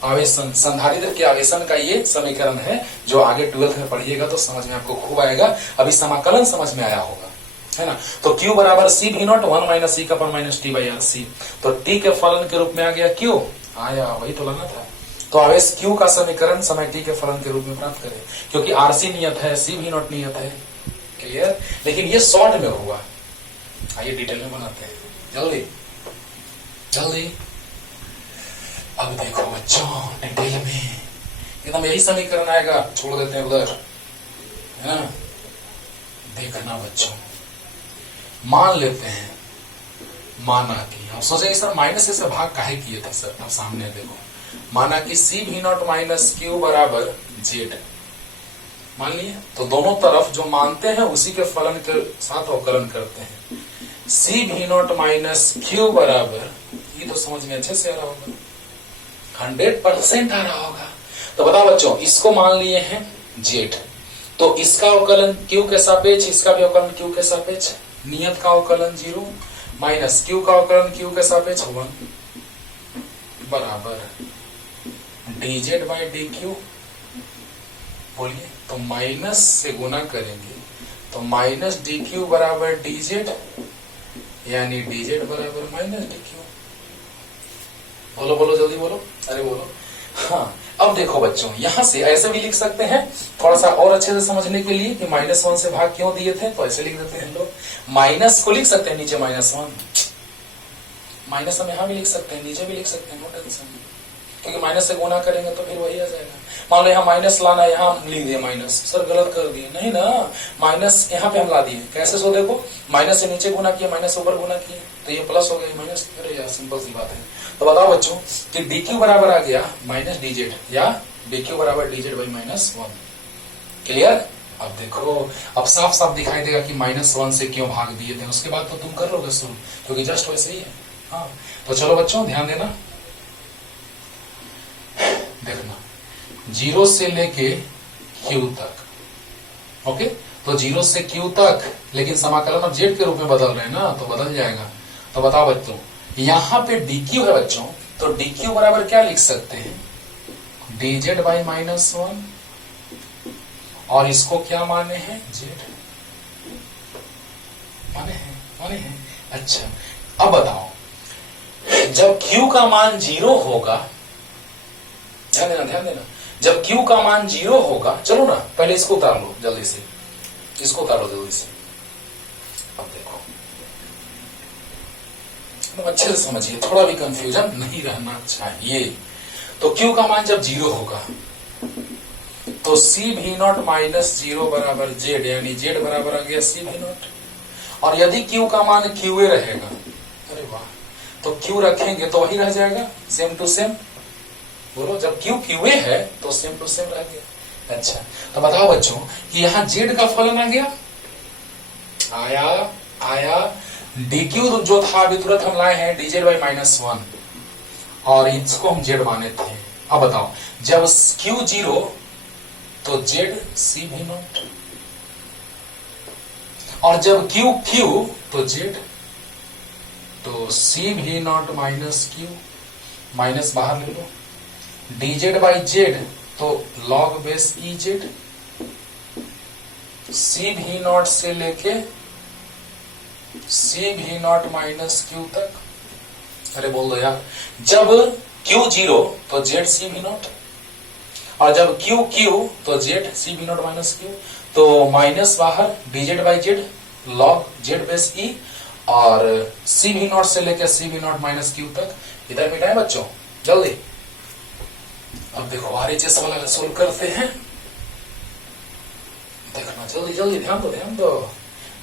आवेशन, संधारित्र के आवेशन का ये समीकरण है, जो आगे 12th में पढ़िएगा तो समझ में आपको खूब आएगा। अभी समाकलन समझ में आया होगा, है ना। तो q बराबर c v not 1 minus e का power minus t by RC, तो t के फलन के रूप में आ गया q, आया, वही तो लाना था। तो आवेश q का समीकरण समय t के फलन के रूप में प्राप्त करें, क्योंकि RC नियत है, c v नॉट नियत है, क्लियर। लेकिन ये शॉर्ट में हुआ, आइए डिटेल में बनाते हैं, जल्दी जल्दी। अब देखो बच्चों, डिटेल में एकदम यही समीकरण आएगा, छोड़ देते हैं उधर, है ना। देखना बच्चों, मान लेते हैं, माना कि आप सोचेंगे सर माइनस से भाग काहे किए थे सर, अब सामने देखो, माना कि c v not minus q बराबर z मान लिए, तो दोनों तरफ जो मानते हैं उसी के फलन के साथ अवकलन करते हैं। c v not minus q बराबर, ये तो समझ में अच्छे से आ रहा होगा, 100% आ रहा होगा। तो बताओ बच्चों, इसको मान लिए हैं z, तो इसका अवकलन q के सापेक्ष, इसका भी अवकलन q के सापेक्ष, नियत का अवकलन 0 माइनस q का अवकलन q के सापेक्ष 1 बराबर dz बाई dq। बोलिए, तो माइनस से गुना करेंगे तो माइनस dq बराबर dz, यानी dz बराबर माइनस dq। बोलो बोलो जल्दी बोलो, अरे बोलो। हाँ, अब देखो बच्चों, यहां से ऐसे भी लिख सकते हैं, थोड़ा सा और अच्छे से समझने के लिए कि -1 से भाग क्यों दिए थे, तो ऐसे लिख देते हैं लोग। माइनस को लिख सकते हैं नीचे -1, माइनस हम यहां भी लिख सकते हैं, नीचे भी लिख सकते हैं, नो टेंशन, क्योंकि माइनस से गुना करेंगे तो फिर वही आ जाएगा। मान लो यहाँ माइनस लाना, यहाँ लिख दिए माइनस, सर गलत कर दिए, नहीं ना, माइनस यहाँ पे हम ला दिए, कैसे सो देखो, माइनस से नीचे गुना किया, माइनस से ऊपर गुना किया, तो ये प्लस हो गया माइनस। अरे यार सिंपल सी बात है। तो बताओ बच्चों कि dq बराबर आ गया माइनस dz, या dq बराबर dz बाई -1, क्लियर। अब देखो, अब साफ साफ दिखाई देगा कि -1 से क्यों भाग दिए थे, उसके बाद तो तुम कर लोगे शुरू, क्योंकि जस्ट वैसे ही है। हाँ, तो चलो बच्चों ध्यान देना, देखना 0 से लेके q तक, ओके। तो 0 से q तक, लेकिन समाकलन अब z के रूप में बदल रहे हैं ना, तो बदल जाएगा। तो बताओ बच्चों, यहां पे dq है बच्चों, तो dq बराबर क्या लिख सकते हैं, dz बाई -1, और इसको क्या माने हैं, z माने हैं। अच्छा, अब बताओ, जब q का मान 0 होगा, ध्यान देना, जब q का मान 0 होगा, चलो ना पहले इसको उतार लो जल्दी से, इसको उतार लो जल्दी से। अब देखो एकदम अच्छे से समझिए, थोड़ा भी कंफ्यूजन नहीं रहना चाहिए। तो Q का मान जब 0 होगा तो सी भी नॉट माइनस 0 बराबर जेड, यानी जेड बराबर आ गया सी भी नॉट। और यदि Q का मान QA रहेगा, अरे वाह, तो Q रखेंगे तो वही रह जाएगा, सेम टू सेम। बोलो, जब Q QA है तो सेम टू सेम रह गया। अच्छा, तो बताओ बच्चों कि यहाँ जेड का फलन आ गया, आया dq जो था अभी तुरंत हम लाए हैं dz बाई -1, और इसको हम जेड माने थे। अब बताओ, जब Q 0 तो जेड सी भी नॉट, और जब Q Q तो जेड, तो सी भी नॉट माइनस Q, माइनस बाहर ले लो, dz बाई जेड तो log base E Z, C भी नॉट से लेके सी भी नॉट माइनस Q तक। अरे बोल दो यार, जब Q 0 तो जेड सी भी नॉट, और जब Q Q तो जेड सी भी नॉट माइनस Q, तो माइनस बाहर dz by Z log Z base e, और सी भी नॉट से लेकर सी भी नॉट माइनस Q तक। इधर मिटाएं बच्चों जल्दी। अब देखो RHS वाला सोल्व करते हैं, देखना जल्दी जल्दी, ध्यान दो।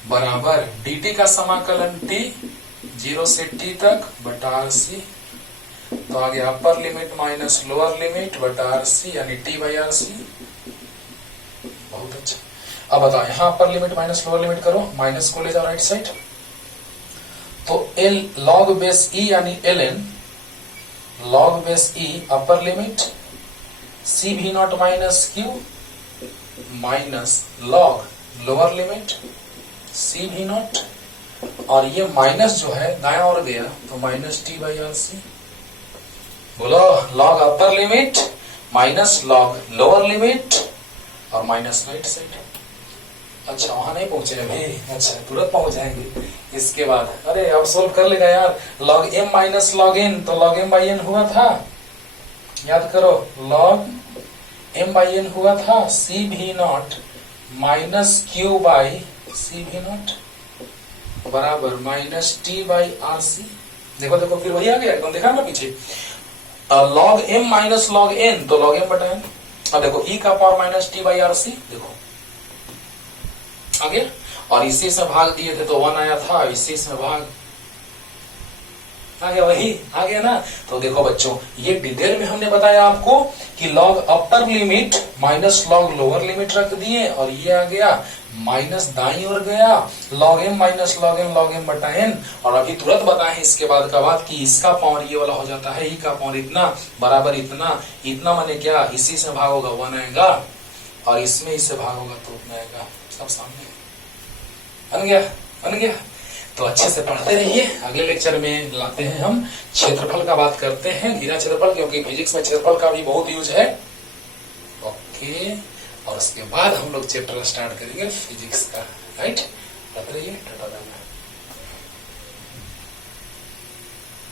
बराबर dt का समाकलन t 0 से t तक बटा RC, तो आ गया upper limit minus lower limit बटा RC, यानी t बाई RC। बहुत अच्छा। अब बताओ, यहाँ upper limit minus lower limit करो, माइनस को ले जाओ राइट साइड, तो L log बेस E यानी ln log base E upper limit C भी not minus Q minus log lower limit C भी नॉट, और ये माइनस जो है दाया और गया तो माइनस t बाई RC। बोलो, log upper limit minus log lower limit और माइनस राइट साइड। अच्छा, वहां नहीं पहुंचे अभी, अच्छा तुरंत पहुंच जाएंगे इसके बाद। अरे अब सोल्व कर लेगा यार, log m minus log n तो log m बाई n हुआ था, याद करो, log m बाई n हुआ था, c भी not minus Q by c भी नॉट बराबर माइनस t बाई RC। देखो देखो फिर वही आ गया, एकदम देखा ना पीछे, log m minus log n तो log m बटा n। अब देखो e का power minus t by RC, देखो आ गया, और इसी से भाग दिए थे तो 1 आया था, इसी से भाग आ गया, वही आ गया ना। तो देखो बच्चों, ये डिटेल में हमने बताया आपको कि log upper limit minus log lower limit रख दिए, और ये आ गया माइनस दाई ओर गया, log m minus log m बटा n। और अभी तुरंत बताए इसके बाद का बात कि इसका पावर ये वाला हो जाता है, ई का पावर इतना बराबर इतना, इतना माने क्या, इसी से भाग होगा 1 आएगा, और इसमें इससे भाग होगा तो उतना आएगा, सब सामने बन गया। तो अच्छे से पढ़ते रहिए, अगले लेक्चर में लाते हैं हम क्षेत्रफल का बात करते हैं, घेरा क्षेत्रफल, क्योंकि फिजिक्स में क्षेत्रफल का भी बहुत यूज है। ओके, और उसके बाद हम लोग चैप्टर स्टार्ट करेंगे फिजिक्स का, राइट। पढ़ते रहिए।